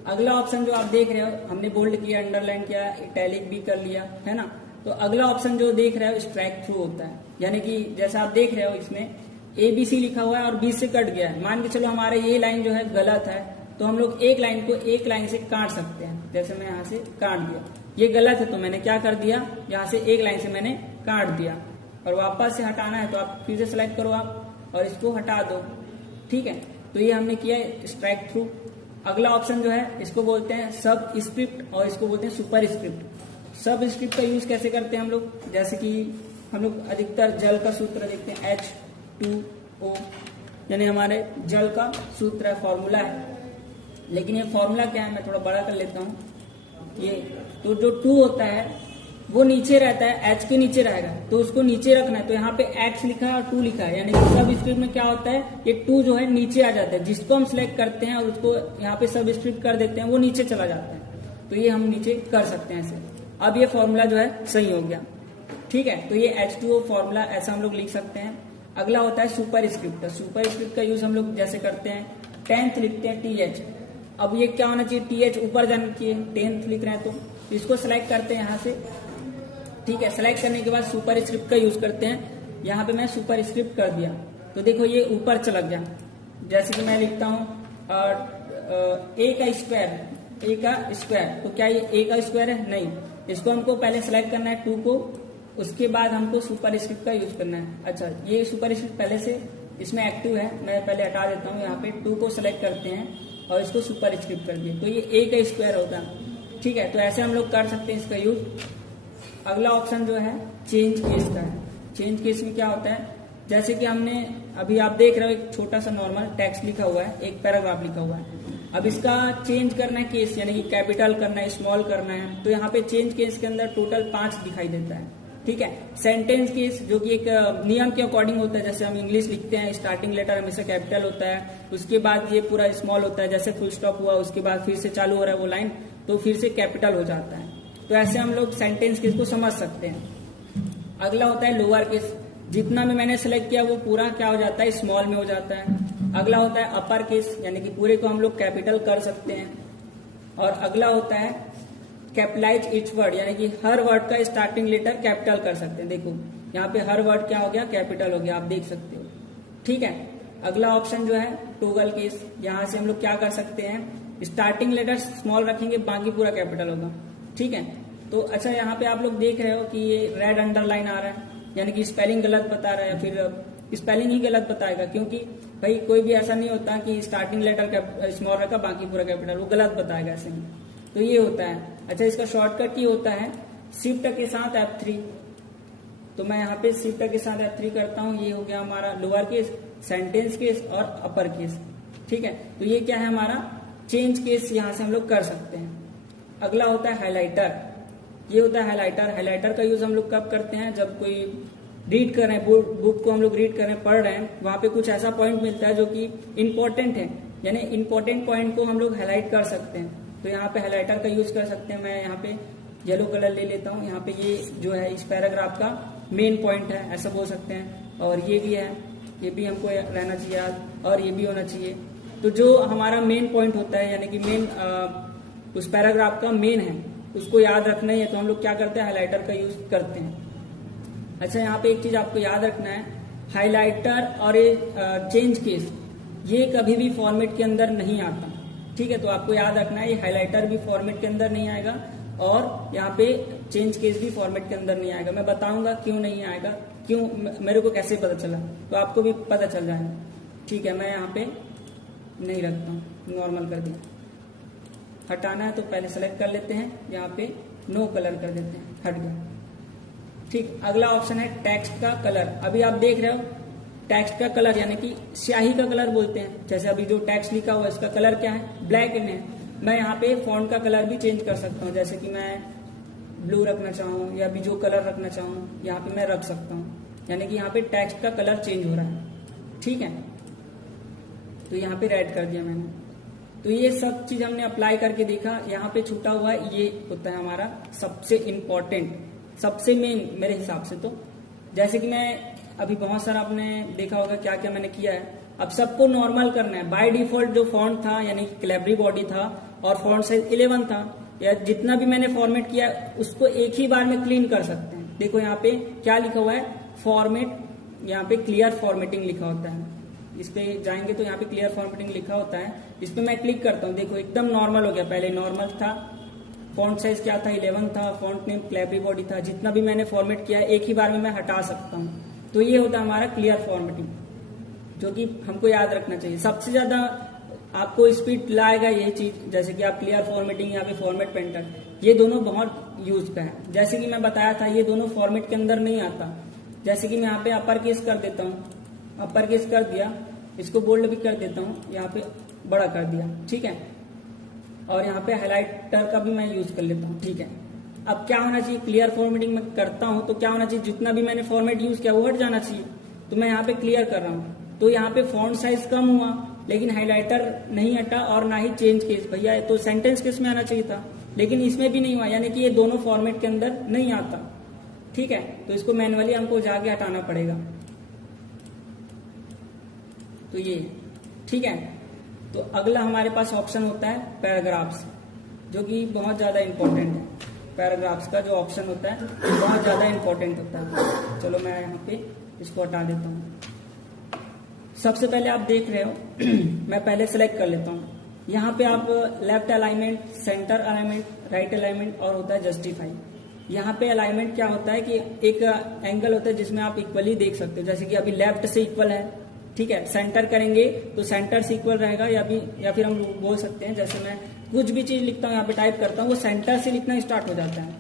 अगला ऑप्शन जो आप देख रहे हो, हमने बोल्ड किया, अंडरलाइन किया, इटैलिक भी कर लिया, है ना। तो अगला ऑप्शन जो देख रहे हो स्ट्राइक थ्रू होता है, यानी कि जैसा आप देख रहे हो इसमें ABC लिखा हुआ है और B से कट गया है। मान के चलो हमारा ये लाइन जो है गलत है, तो हम लोग एक लाइन को एक लाइन से काट सकते हैं। जैसे मैं यहाँ से काट दिया, ये गलत है, तो मैंने क्या कर दिया, यहाँ से एक लाइन से मैंने काट दिया। और वापस से हटाना है तो आप फिर से सेलेक्ट करो आप और इसको हटा दो। ठीक है, तो ये हमने किया स्ट्राइक थ्रू। अगला ऑप्शन जो है इसको बोलते हैं सब स्क्रिप्ट और इसको बोलते हैं सुपर स्क्रिप्ट। सब स्क्रिप्ट का यूज कैसे करते हैं हम लोग, जैसे कि हम लोग अधिकतर जल का सूत्र देखते हैं H2O, यानी हमारे जल का सूत्र है, फॉर्मूला है। लेकिन ये फॉर्मूला क्या है, मैं थोड़ा बड़ा कर लेता हूँ। ये तो जो 2 होता है वो नीचे रहता है, H के नीचे रहेगा, तो उसको नीचे रखना है। तो यहाँ पे X लिखा है और 2 लिखा है, यानी सब स्क्रिप्ट में क्या होता है, ये 2 जो है नीचे आ जाता है। जिसको हम सिलेक्ट करते हैं और उसको यहाँ पे सब स्क्रिप्ट कर देते हैं, वो नीचे चला जाता है। तो ये हम नीचे कर सकते हैं ऐसे। अब ये फॉर्मूला जो है सही हो गया। ठीक है, तो ये H2O फॉर्मूला ऐसा हम लोग लिख सकते हैं। अगला होता है सुपर स्क्रिप्ट। सुपर स्क्रिप्ट का यूज हम लोग जैसे करते हैं, 10th लिखते हैं TH, अब ये क्या होना चाहिए, TH ऊपर जाना चाहिए, 10th लिख रहे हैं तो इसको सेलेक्ट करते हैं यहाँ से। ठीक है, सेलेक्ट करने के बाद सुपर स्क्रिप्ट का यूज करते हैं। यहाँ पे मैं सुपर स्क्रिप्ट कर दिया तो देखो ये ऊपर चला गया। जैसे कि मैं लिखता हूँ A का स्क्वायर, तो क्या ये A का स्क्वायर है? नहीं, इसको हमको पहले सेलेक्ट करना है 2 को, उसके बाद हमको सुपर स्क्रिप्ट का यूज करना है। अच्छा, ये सुपर स्क्रिप्ट पहले से इसमें एक्टिव है, मैं पहले हटा देता हूँ। यहाँ पे 2 को सेलेक्ट करते हैं और इसको सुपर स्क्रिप्ट कर दिए तो ये A का स्क्वायर होता है। ठीक है, तो ऐसे हम लोग कर सकते हैं इसका यूज। अगला ऑप्शन जो है चेंज केस का है। चेंज केस में क्या होता है, जैसे कि हमने अभी आप देख रहे हो एक छोटा सा नॉर्मल टेक्स्ट लिखा हुआ है, एक पैराग्राफ लिखा हुआ है। अब इसका चेंज करना है केस, यानी कि कैपिटल करना है, स्मॉल करना है, तो यहाँ पे चेंज केस के अंदर टोटल 5 दिखाई देता है। ठीक है, सेंटेंस केस जो कि एक नियम के अकॉर्डिंग होता है, जैसे हम इंग्लिश लिखते हैं स्टार्टिंग लेटर हमेशा कैपिटल होता है, उसके बाद ये पूरा स्मॉल होता है, जैसे फुल स्टॉप हुआ उसके बाद फिर से चालू हो रहा है वो लाइन तो फिर से कैपिटल हो जाता है। तो ऐसे हम लोग सेंटेंस केस को समझ सकते हैं। अगला होता है लोअर केस, जितना भी मैंने सेलेक्ट किया वो पूरा क्या हो जाता है, स्मॉल में हो जाता है। अगला होता है अपर केस, यानी कि पूरे को हम लोग कैपिटल कर सकते हैं। और अगला होता है कैपिटलाइज ईच वर्ड, यानी कि हर वर्ड का स्टार्टिंग लेटर कैपिटल कर सकते हैं। देखो यहाँ पे हर वर्ड क्या हो गया, कैपिटल हो गया, आप देख सकते हो। ठीक है, अगला ऑप्शन जो है टोगल केस, यहाँ से हम लोग क्या कर सकते हैं, स्टार्टिंग लेटर स्मॉल रखेंगे, बाकी पूरा कैपिटल होगा। ठीक है, तो अच्छा यहाँ पे आप लोग देख रहे हो कि ये रेड अंडरलाइन आ रहा है, यानी कि स्पेलिंग गलत बता रहा है, फिर स्पेलिंग ही गलत बताएगा, क्योंकि भाई कोई भी ऐसा नहीं होता कि स्टार्टिंग लेटर स्मॉल रखा बाकी पूरा कैपिटल, वो गलत बताएगा ऐसे ही। तो ये होता है। अच्छा, इसका शॉर्टकट ये होता है शिफ्ट के साथ F3, तो मैं यहाँ पे शिफ्ट के साथ F3 करता हूँ। ये हो गया हमारा लोअर केस, सेंटेंस केस और अपर केस। ठीक है, तो ये क्या है हमारा चेंज केस, यहाँ से हम लोग कर सकते हैं। अगला होता है हाइलाइटर, ये होता है हाइलाइटर। हाइलाइटर का यूज हम लोग कब करते हैं, जब कोई रीड कर रहे हैं, बुक को हम लोग रीड कर रहे हैं, पढ़ रहे हैं, वहां पे कुछ ऐसा पॉइंट मिलता है जो कि इंपॉर्टेंट है, यानी इंपॉर्टेंट पॉइंट को हम लोग हाईलाइट कर सकते हैं। तो यहाँ पे हाइलाइटर का यूज कर सकते हैं। मैं यहाँ पे येलो कलर ले लेता हूँ। यहाँ पे ये जो है इस पैराग्राफ का मेन पॉइंट है, ऐसा बोल सकते हैं। और ये भी है, ये भी हमको रहना चाहिए याद, और ये भी होना चाहिए। तो जो हमारा मेन पॉइंट होता है, यानी कि मेन उस पैराग्राफ का मेन है, उसको याद रखना ही है, तो हम लोग क्या करते हैं, हाइलाइटर का यूज करते हैं। अच्छा, यहाँ पे एक चीज आपको याद रखना है, हाइलाइटर और ये चेंज केस ये कभी भी फॉर्मेट के अंदर नहीं आता। ठीक है, तो आपको याद रखना है, ये हाइलाइटर भी फॉर्मेट के अंदर नहीं आएगा और यहाँ पे चेंज केस भी फॉर्मेट के अंदर नहीं आएगा। मैं बताऊंगा क्यों नहीं आएगा, क्यों, मेरे को कैसे पता चला, तो आपको भी पता चल जाएगा। ठीक है, मैं यहाँ पे नहीं रखता हूँ, नॉर्मल कर दिया। हटाना है तो पहले सेलेक्ट कर लेते हैं, यहाँ पे नो कलर कर देते हैं, हट गया। ठीक, अगला ऑप्शन है टेक्स्ट का कलर। अभी आप देख रहे हो टेक्स्ट का कलर, यानी कि स्याही का कलर बोलते हैं। जैसे अभी जो टेक्स्ट लिखा हुआ है इसका कलर क्या है, ब्लैक में है। मैं यहाँ पे फॉन्ट का कलर भी चेंज कर सकता हूँ, जैसे कि मैं ब्लू रखना चाहूँ या भी जो कलर रखना चाहूँ यहाँ पे मैं रख सकता हूँ, यानी कि यहाँ पे टेक्स्ट का कलर चेंज हो रहा है। ठीक है, तो यहाँ पे रेड कर दिया मैंने। तो ये सब चीज हमने अप्लाई करके देखा। यहाँ पे छूटा हुआ ये होता है हमारा सबसे इम्पोर्टेंट, सबसे मेन मेरे हिसाब से। तो जैसे कि मैं अभी बहुत सारा आपने देखा होगा क्या क्या मैंने किया है। अब सबको नॉर्मल करना है। बाय डिफॉल्ट जो फॉन्ट था, यानी कि कैलिबरी बॉडी था और फॉन्ट साइज 11 था, या जितना भी मैंने फॉर्मेट किया उसको एक ही बार में क्लीन कर सकते हैं। देखो यहाँ पे क्या लिखा हुआ है, फॉर्मेट, यहाँ पे क्लियर फॉर्मेटिंग लिखा होता है। इस पे जाएंगे तो यहाँ पे क्लियर फॉर्मेटिंग लिखा होता है। इस पे मैं क्लिक करता हूँ, देखो एकदम नॉर्मल हो गया। पहले नॉर्मल था, फॉन्ट साइज क्या था 11 था, फॉन्ट नेम कैलिबरी बॉडी था। जितना भी मैंने फॉर्मेट किया है एक ही बार में मैं हटा सकता हूँ। तो ये होता है हमारा क्लियर फॉर्मेटिंग, जो कि हमको याद रखना चाहिए। सबसे ज्यादा आपको स्पीड लाएगा ये चीज, जैसे कि आप क्लियर फॉर्मेटिंग, यहाँ पे फॉर्मेट पेंटर, ये दोनों बहुत यूज का है। जैसे कि मैं बताया था ये दोनों फॉर्मेट के अंदर नहीं आता। जैसे कि मैं यहाँ पे अपर केस कर देता हूँ, अपर केस कर दिया, इसको बोल्ड भी कर देता हूँ, यहाँ पे बड़ा कर दिया। ठीक है, और यहाँ पे हाइलाइटर का भी मैं यूज कर लेता हूँ। ठीक है, अब क्या होना चाहिए, क्लियर फॉर्मेटिंग में करता हूं तो क्या होना चाहिए, जितना भी मैंने फॉर्मेट यूज किया वो हट जाना चाहिए। तो मैं यहाँ पे क्लियर कर रहा हूँ, तो यहाँ पे फॉन्ट साइज कम हुआ, लेकिन हाइलाइटर नहीं हटा और ना ही चेंज केस। भैया तो सेंटेंस केस में आना चाहिए था, लेकिन इसमें भी नहीं हुआ, यानी कि ये दोनों फॉर्मेट के अंदर नहीं आता। ठीक है, तो इसको मैनुअली हमको जाके हटाना पड़ेगा। तो ये ठीक है। तो अगला हमारे पास ऑप्शन होता है पैराग्राफ्स, जो कि बहुत ज़्यादा इंपॉर्टेंट है। पैराग्राफ्स का जो ऑप्शन होता है बहुत ज़्यादा इंपॉर्टेंट होता है। चलो मैं यहाँ पे इसको हटा देता हूँ। सबसे पहले आप देख रहे हो मैं पहले सेलेक्ट कर लेता हूँ। यहाँ पे आप left alignment, centre alignment, right alignment और होता है जस्टिफाई। यहाँ पे अलाइनमेंट क्या होता है कि एक एंगल होता है जिसमें आप इक्वली देख सकते हो, जैसे कि अभी लेफ्ट से इक्वल है, ठीक है। सेंटर करेंगे तो सेंटर से इक्वल रहेगा, या फिर हम बोल सकते हैं जैसे मैं कुछ भी चीज लिखता हूँ यहाँ पे टाइप करता हूँ वो सेंटर से लिखना स्टार्ट हो जाता है,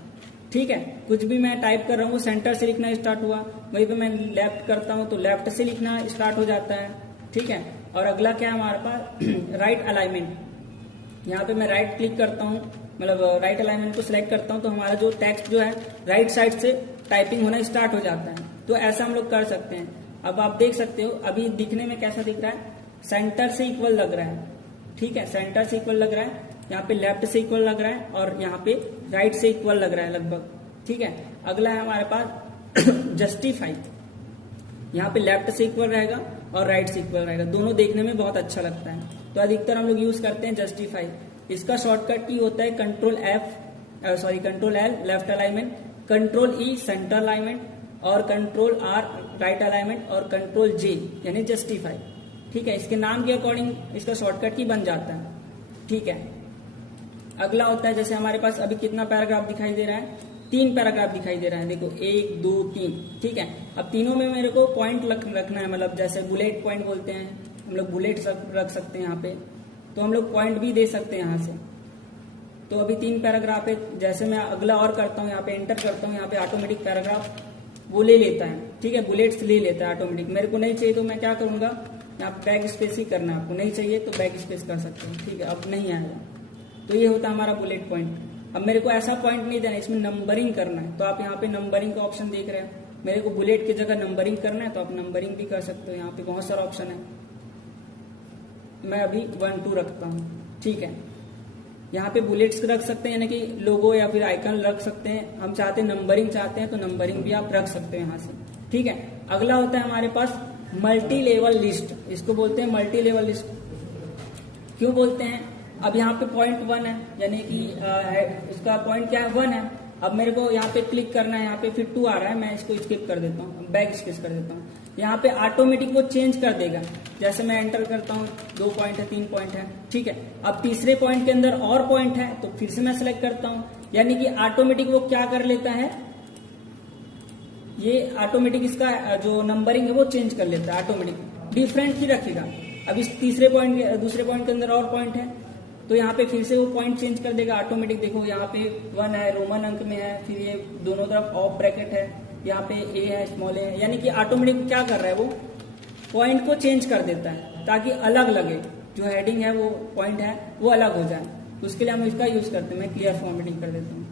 ठीक है। कुछ भी मैं टाइप कर रहा हूँ वो सेंटर से लिखना स्टार्ट हुआ, वहीं पे मैं लेफ्ट करता हूँ तो लेफ्ट से लिखना स्टार्ट हो जाता है, ठीक है। और अगला क्या है हमारे पास राइट अलाइनमेंट। यहाँ पे मैं राइट क्लिक करता हूँ, मतलब राइट अलाइनमेंट को सिलेक्ट करता हूँ तो हमारा जो टेक्स्ट जो है राइट साइड से टाइपिंग होना स्टार्ट हो जाता है। तो ऐसा हम लोग कर सकते हैं। अब आप देख सकते हो अभी दिखने में कैसा दिख रहा है, सेंटर से इक्वल लग रहा है, ठीक है। सेंटर से इक्वल लग रहा है, यहाँ पे लेफ्ट से इक्वल लग रहा है और यहाँ पे राइट से इक्वल लग रहा है लगभग, ठीक है। अगला है हमारे पास जस्टिफाई। यहाँ पे लेफ्ट से इक्वल रहेगा और राइट से इक्वल रहेगा, दोनों देखने में बहुत अच्छा लगता है। तो अधिकतर हम लोग यूज करते हैं जस्टिफाई। इसका शॉर्टकट की होता है control L left alignment, control ई सेंटर अलाइनमेंट और कंट्रोल आर राइट अलाइनमेंट और कंट्रोल जे यानी जस्टिफाई, ठीक है। इसके नाम के अकॉर्डिंग इसका शॉर्टकट की बन जाता है, ठीक है। अगला होता है जैसे हमारे पास अभी कितना पैराग्राफ दिखाई दे रहा है, 3 पैराग्राफ दिखाई दे रहा है, देखो 1 2 3, ठीक है। अब तीनों में मेरे को पॉइंट रखना है, मतलब जैसे बुलेट पॉइंट बोलते हैं हम लोग, बुलेट रख सकते हैं यहाँ पे, तो हम लोग पॉइंट भी दे सकते हैं यहाँ से। तो अभी 3 पैराग्राफ है, जैसे मैं अगला और करता हूँ, यहाँ पे एंटर करता हूँ, यहाँ पे ऑटोमेटिक पैराग्राफ वो ले लेता है, ठीक है। बुलेट्स ले लेता है ऑटोमेटिक। मेरे को नहीं चाहिए तो मैं क्या करूंगा, यहाँ बैक स्पेस ही करना है आपको, नहीं चाहिए तो बैक स्पेस कर सकते हैं, ठीक है। अब नहीं आएगा, तो ये होता है हमारा बुलेट पॉइंट। अब मेरे को ऐसा पॉइंट नहीं देना, इसमें नंबरिंग करना है, तो आप यहाँ पे नंबरिंग का ऑप्शन देख रहे हैं। मेरे को बुलेट की जगह नंबरिंग करना है तो आप नंबरिंग भी कर सकते हो, यहाँ पे बहुत सारा ऑप्शन है। मैं अभी 1 2 रखता हूँ, ठीक है। यहाँ पे बुलेट्स रख सकते हैं, यानी कि लोगो या फिर आइकन रख सकते हैं। हम चाहते हैं नंबरिंग चाहते हैं तो नंबरिंग भी आप रख सकते हैं यहाँ से, ठीक है। अगला होता है हमारे पास मल्टी लेवल लिस्ट। इसको बोलते हैं मल्टी लेवल लिस्ट। क्यों बोलते हैं, अब यहाँ पे पॉइंट 1 है, यानी कि उसका पॉइंट क्या है 1 है। अब मेरे को यहाँ पे क्लिक करना है, यहाँ पे फिर 2 आ रहा है, मैं इसको स्किप कर देता हूँ, बैक स्पेस कर देता हूँ। यहाँ पे ऑटोमेटिक वो चेंज कर देगा, जैसे मैं एंटर करता हूँ 2 पॉइंट है 3 पॉइंट है, ठीक है। अब तीसरे पॉइंट के अंदर और पॉइंट है तो फिर से मैं सेलेक्ट करता हूँ, यानी कि ऑटोमेटिक वो क्या कर लेता है, ये ऑटोमेटिक इसका जो नंबरिंग है वो चेंज कर लेता है, ऑटोमेटिक डिफरेंट ही रखेगा। अब इस दूसरे पॉइंट के अंदर और पॉइंट है तो यहाँ पे फिर से वो पॉइंट चेंज कर देगा ऑटोमेटिक। देखो यहाँ पे 1 है, रोमन अंक में है, फिर ये दोनों तरफ ऑफ ब्रैकेट है, यहाँ पे ए है, स्मॉल ए है, यानी कि ऑटोमेटिक क्या कर रहा है वो पॉइंट को चेंज कर देता है ताकि अलग लगे, जो हेडिंग है वो पॉइंट है वो अलग हो जाए। तो उसके लिए हम इसका यूज करते हैं, मैं क्लियर फॉर्मेटिंग कर देता हूँ,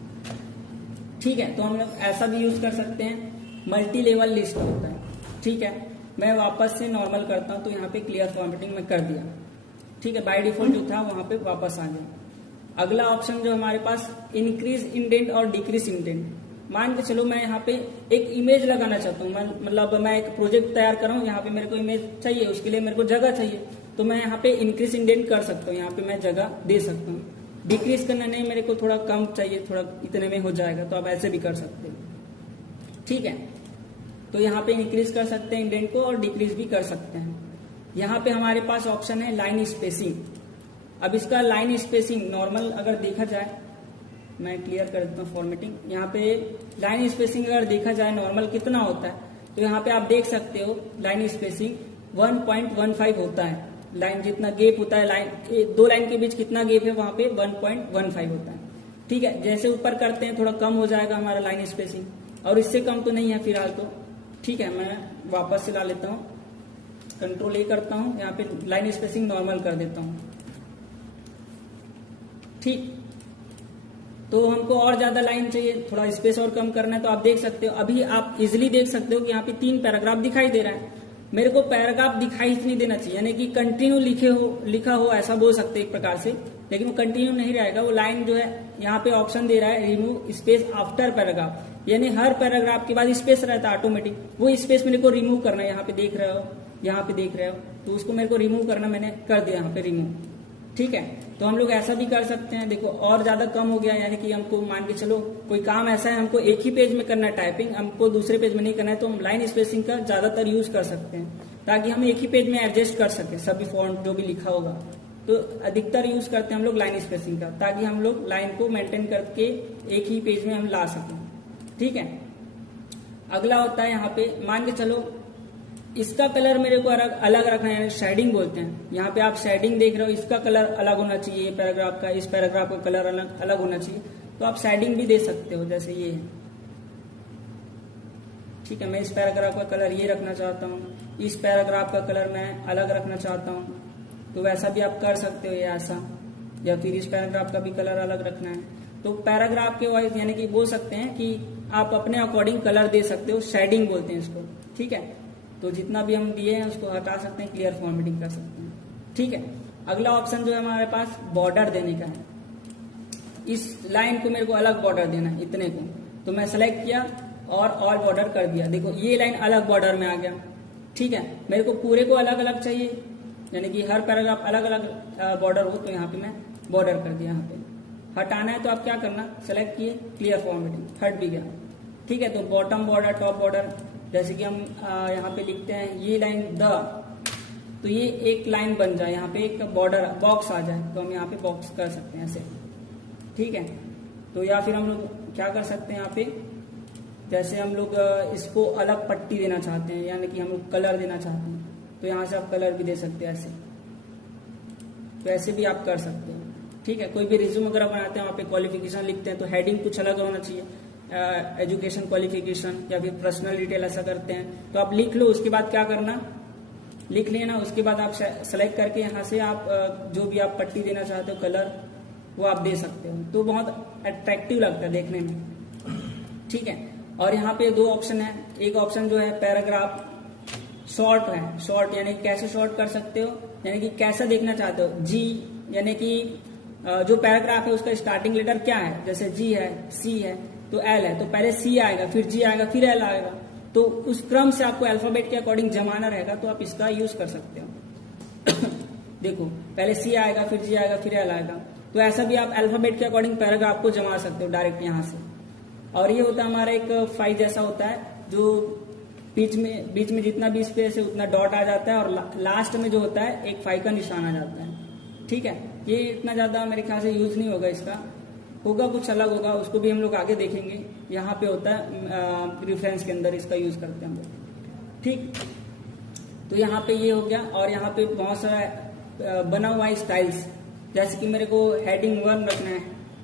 ठीक है। तो हम लोग ऐसा भी यूज कर सकते हैं, मल्टी लेवल लिस्ट होता है, ठीक है। मैं वापस से नॉर्मल करता हूँ तो यहाँ पे क्लियर फॉर्मेटिंग में कर दिया, ठीक है। बाय डिफॉल्ट जो था वहां पे वापस आ गया। अगला ऑप्शन जो हमारे पास इंक्रीज इंडेंट और डिक्रीज इंडेंट। मान के चलो मैं यहाँ पे एक इमेज लगाना चाहता हूँ, मतलब मैं एक प्रोजेक्ट तैयार कर रहा हूँ, यहाँ पे मेरे को इमेज चाहिए, उसके लिए मेरे को जगह चाहिए, तो मैं यहाँ पे इंक्रीज इंडेंट कर सकता हूँ, यहाँ पे मैं जगह दे सकता हूँ। डिक्रीज करना नहीं, मेरे को थोड़ा कम चाहिए, थोड़ा इतने में हो जाएगा, तो आप ऐसे भी कर सकते हैं, ठीक है। तो यहाँ पे इंक्रीज कर सकते हैं इंडेंट को और डिक्रीज भी कर सकते हैं। यहाँ पे हमारे पास ऑप्शन है लाइन स्पेसिंग। अब इसका लाइन स्पेसिंग नॉर्मल अगर देखा जाए, मैं क्लियर कर देता हूँ फॉर्मेटिंग। यहाँ पे लाइन स्पेसिंग अगर देखा जाए नॉर्मल कितना होता है, तो यहाँ पे आप देख सकते हो लाइन स्पेसिंग 1.15 होता है। लाइन जितना गेप होता है, लाइन 2 लाइन के बीच कितना गेप है वहां पे 1.15 होता है, ठीक है। जैसे ऊपर करते हैं थोड़ा कम हो जाएगा हमारा लाइन स्पेसिंग, और इससे कम तो नहीं है फिलहाल तो, ठीक है। मैं वापस से ला लेता हूँ, कंट्रोल ए करता हूँ, यहाँ पे लाइन स्पेसिंग नॉर्मल कर देता हूँ, ठीक। तो हमको और ज्यादा लाइन चाहिए, थोड़ा स्पेस और कम करना है, तो आप देख सकते हो, अभी आप इजिली देख सकते हो कि यहाँ पे 3 पैराग्राफ दिखाई दे रहा है। मेरे को पैराग्राफ दिखाई नहीं देना चाहिए, यानी कि कंटिन्यू लिखा हो ऐसा बोल सकते एक प्रकार से, लेकिन वो कंटिन्यू नहीं रहेगा। वो लाइन जो है यहाँ पे ऑप्शन दे रहा है रिमूव स्पेस आफ्टर पैराग्राफ, यानी हर पैराग्राफ के बाद स्पेस रहता है ऑटोमेटिक, वो स्पेस मेरे को रिमूव करना है। यहाँ पे देख रहे हो, यहाँ पे देख रहे हो, तो उसको मेरे को रिमूव करना, मैंने कर दिया यहाँ पे रिमूव, ठीक है। तो हम लोग ऐसा भी कर सकते हैं, देखो और ज्यादा कम हो गया, यानी कि हमको मान के चलो कोई काम ऐसा है हमको एक ही पेज में करना है टाइपिंग, हमको दूसरे पेज में नहीं करना है, तो हम लाइन स्पेसिंग का ज्यादातर यूज कर सकते हैं ताकि हम एक ही पेज में एडजस्ट कर सके सभी फॉन्ट जो भी लिखा होगा। तो अधिकतर यूज करते हैं हम लोग लाइन स्पेसिंग का, ताकि हम लोग लाइन को मेंटेन करके एक ही पेज में हम ला सकें। ठीक है। अगला होता है यहाँ पे मान के चलो इसका कलर मेरे को अलग रखना है, शेडिंग बोलते हैं। यहाँ पे आप शेडिंग देख रहे हो, इसका कलर अलग होना चाहिए पैराग्राफ का, इस पैराग्राफ का कलर अलग होना चाहिए, तो आप शेडिंग भी दे सकते हो, जैसे ये है। ठीक है, मैं इस पैराग्राफ का कलर ये रखना चाहता हूँ, इस पैराग्राफ का कलर मैं अलग रखना चाहता हूँ, तो वैसा भी आप कर सकते हो ये ऐसा, या फिर इस पैराग्राफ का भी कलर अलग रखना है। तो पैराग्राफ के वाइज यानी कि बोल सकते हैं कि आप अपने अकॉर्डिंग कलर दे सकते हो, शेडिंग बोलते हैं इसको। ठीक है, तो जितना भी हम दिए हैं उसको हटा सकते हैं, क्लियर फॉर्मेटिंग कर सकते हैं। ठीक है। अगला ऑप्शन जो है हमारे पास बॉर्डर देने का है। इस लाइन को मेरे को अलग बॉर्डर देना है, इतने को, तो मैं सेलेक्ट किया और ऑल बॉर्डर कर दिया। देखो ये लाइन अलग बॉर्डर में आ गया। ठीक है, मेरे को पूरे को अलग अलग चाहिए, यानी कि हर पैराग्राफ अलग अलग बॉर्डर हो, तो यहाँ पे मैं बॉर्डर कर दिया। यहाँ पे हटाना है तो आप क्या करना, सेलेक्ट किए, क्लियर फॉर्मेटिंग, हट भी गया। ठीक है, तो बॉटम बॉर्डर, टॉप बॉर्डर, जैसे कि हम यहाँ पे लिखते हैं ये लाइन द, तो ये एक लाइन बन जाए, यहाँ पे एक बॉर्डर बॉक्स आ जाए, तो हम यहाँ पे बॉक्स कर सकते हैं ऐसे। ठीक है, तो या फिर हम लोग क्या कर सकते हैं यहाँ पे, जैसे हम लोग इसको अलग पट्टी देना चाहते हैं, यानी कि हम लोग कलर देना चाहते हैं, तो यहाँ से आप कलर भी दे सकते हैं ऐसे, तो ऐसे भी आप कर सकते हैं। ठीक है, कोई भी रिज्यूम वगैरह बनाते हैं, वहाँ पे क्वालिफिकेशन लिखते हैं, तो हेडिंग कुछ अलग होना चाहिए, एजुकेशन क्वालिफिकेशन या फिर पर्सनल डिटेल ऐसा करते हैं, तो आप लिख लो। उसके बाद क्या करना, लिख लेना, उसके बाद आप सेलेक्ट करके यहाँ से आप जो भी आप पट्टी देना चाहते हो कलर, वो आप दे सकते हो, तो बहुत अट्रैक्टिव लगता है देखने में। ठीक है, और यहाँ पे दो ऑप्शन है, एक ऑप्शन जो है पैराग्राफ शॉर्ट है, शॉर्ट यानी कैसे शॉर्ट कर सकते हो, यानी कि कैसा देखना चाहते हो। जी यानी कि जो पैराग्राफ है उसका स्टार्टिंग लेटर क्या है, जैसे जी है, सी है, तो एल है, तो पहले सी आएगा, फिर जी आएगा, फिर एल आएगा, तो उस क्रम से आपको अल्फाबेट के अकॉर्डिंग जमाना रहेगा, तो आप इसका यूज कर सकते हो। देखो पहले सी आएगा, फिर जी आएगा, फिर एल आएगा, तो ऐसा भी आप अल्फाबेट के अकॉर्डिंग पैराग्राफ को जमा सकते हो डायरेक्ट यहाँ से। और ये होता है हमारा एक फाइल जैसा होता है, जो बीच में जितना भी स्पेस है उतना डॉट आ जाता है, और लास्ट में जो होता है एक फाइल का निशान आ जाता है। ठीक है, ये इतना ज्यादा मेरे ख्याल से यूज नहीं होगा, इसका होगा कुछ अलग होगा, उसको भी हम लोग आगे देखेंगे। यहाँ पे होता है रेफरेंस के अंदर इसका यूज करते हैं हम लोग। ठीक, तो यहाँ पे ये हो गया, और यहाँ पे बहुत सारा बना हुआ है स्टाइल्स, जैसे कि मेरे को हेडिंग 1 रखना है।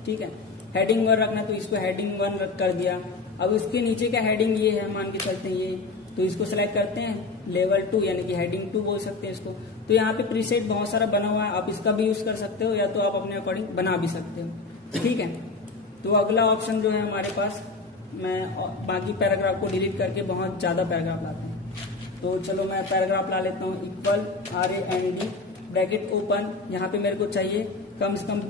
ठीक है, हेडिंग 1 रखना, तो इसको हेडिंग 1 कर दिया। अब इसके नीचे का हेडिंग ये है, मान के चलते हैं ये, तो इसको सेलेक्ट करते हैं लेवल 2, यानी कि हेडिंग 2 बोल सकते हैं इसको। तो यहाँ पे प्रीसेट बहुत सारा बना हुआ है, आप इसका भी यूज कर सकते हो, या तो आप अपने अकॉर्डिंग बना भी सकते हो। ठीक है, तो अगला ऑप्शन जो है हमारे पास, मैं बाकी पैराग्राफ को डिलीट करके बहुत ज्यादा पैराग्राफ लाते हैं, तो चलो मैं पैराग्राफ ला लेता हूँ। इक्वल RAND ब्रैकेट ओपन, यहाँ पे मेरे को चाहिए कम से कम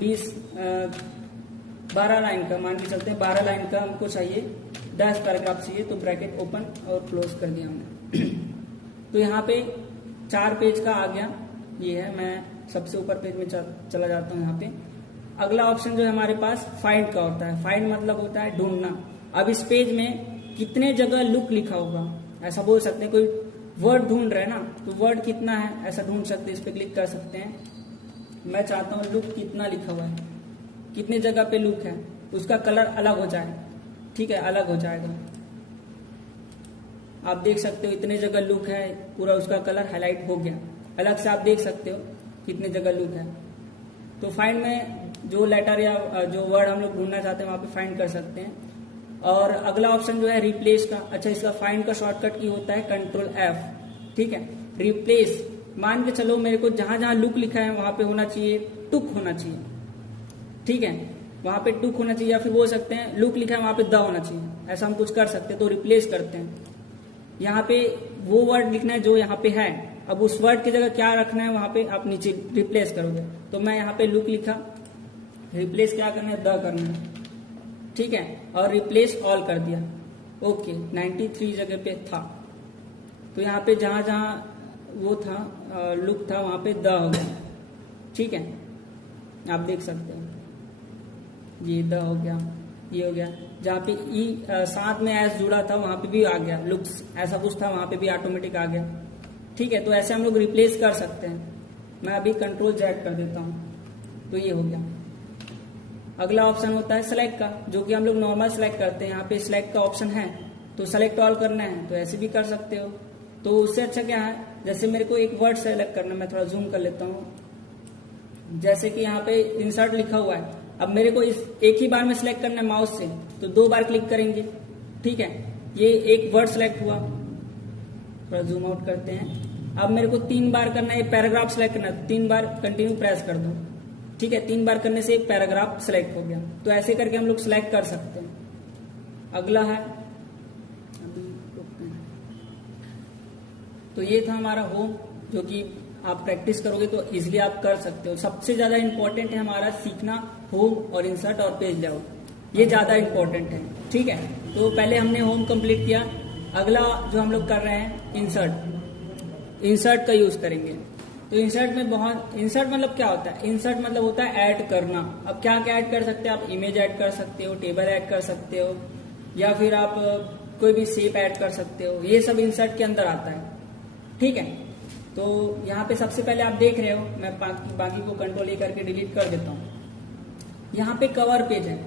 12 लाइन का, मान के चलते हैं 12 लाइन का हमको चाहिए, 10 पैराग्राफ चाहिए, तो ब्रैकेट ओपन और क्लोज कर दिया हमने। तो यहाँ पे 4 पेज का आ गया, ये है, मैं सबसे ऊपर पेज में चला जाता हूँ। यहाँ पे अगला ऑप्शन जो है हमारे पास फाइंड का होता है। फाइंड मतलब होता है ढूंढना। अब इस पेज में कितने जगह लुक लिखा होगा, ऐसा बोल सकते हैं, कोई वर्ड ढूंढ रहे हैं ना, तो वर्ड कितना है ऐसा ढूंढ सकते हैं, इस पे क्लिक कर सकते हैं। मैं चाहता हूँ लुक कितना लिखा हुआ है, कितने जगह पे लुक है, उसका कलर अलग हो जाए। ठीक है, अलग हो जाएगा, आप देख सकते हो इतने जगह लुक है, पूरा उसका कलर हाईलाइट हो गया, अलग से आप देख सकते हो कितने जगह लुक है। तो फाइंड में जो लेटर या जो वर्ड हम लोग ढूंढना चाहते हैं वहां पे फाइंड कर सकते हैं। और अगला ऑप्शन जो है रिप्लेस का, अच्छा इसका फाइंड का शॉर्टकट की होता है कंट्रोल F। ठीक है, रिप्लेस, मान के चलो मेरे को जहां जहां लुक लिखा है वहां पे होना चाहिए टुक होना चाहिए। ठीक है, वहां पे टुक होना चाहिए, या फिर बोल सकते हैं लुक लिखा है वहां पे द होना चाहिए, ऐसा हम कुछ कर सकते हैं। तो रिप्लेस करते हैं, यहाँ पे वो वर्ड लिखना है जो यहाँ पे है, अब उस वर्ड की जगह क्या रखना है वहां पे आप नीचे रिप्लेस करोगे। तो मैं यहाँ पे लुक लिखा, रिप्लेस क्या करना है, द करना है। ठीक है, और रिप्लेस ऑल कर दिया। ओके, 93 जगह पे था, तो यहाँ पे जहां जहां वो था लुक था वहां पे द हो गया। ठीक है, आप देख सकते हो, ये द हो गया, ये हो गया, जहाँ पे ई साथ में एस जुड़ा था वहां पे भी आ गया, लुक्स ऐसा कुछ था वहां पे भी ऑटोमेटिक आ गया। ठीक है, तो ऐसे हम लोग रिप्लेस कर सकते हैं। मैं अभी कंट्रोल जेड कर देता हूँ, तो ये हो गया। अगला ऑप्शन होता है सेलेक्ट का, जो कि हम लोग नॉर्मल सेलेक्ट करते हैं। यहाँ पे सिलेक्ट का ऑप्शन है, तो सेलेक्ट ऑल करना है तो ऐसे भी कर सकते हो। तो उससे अच्छा क्या है, जैसे मेरे को एक वर्ड सेलेक्ट करना है, मैं थोड़ा जूम कर लेता हूँ। जैसे कि यहाँ पे इंसर्ट लिखा हुआ है, अब मेरे को इस एक ही बार में सिलेक्ट करना है माउस से, तो 2 बार क्लिक करेंगे। ठीक है, ये एक वर्ड सेलेक्ट हुआ, थोड़ा जूम आउट करते हैं। अब मेरे को 3 बार करना है, पैराग्राफ सेलेक्ट करना है, 3 बार कंटिन्यू प्रेस कर दो। ठीक है, 3 बार करने से एक पैराग्राफ सेलेक्ट हो गया। तो ऐसे करके हम लोग सिलेक्ट कर सकते हैं। अगला है, तो ये था हमारा होम, जो कि आप प्रैक्टिस करोगे तो इजिली आप कर सकते हो। सबसे ज्यादा इंपॉर्टेंट है हमारा सीखना होम और इंसर्ट और पेज लेआउट, ये ज्यादा इंपॉर्टेंट है। ठीक है, तो पहले हमने होम कंप्लीट किया। अगला जो हम लोग कर रहे हैं इंसर्ट का यूज करेंगे। तो इंसर्ट मतलब क्या होता है, इंसर्ट मतलब होता है ऐड करना। अब क्या क्या ऐड कर सकते हैं आप, इमेज ऐड कर सकते हो, टेबल ऐड कर सकते हो, या फिर आप कोई भी शेप ऐड कर सकते हो। ये सब इंसर्ट के अंदर आता है। ठीक है, तो यहाँ पे सबसे पहले आप देख रहे हो, मैं बाकी को कंट्रोल ए करके डिलीट कर देता हूँ। यहाँ पे कवर पेज है,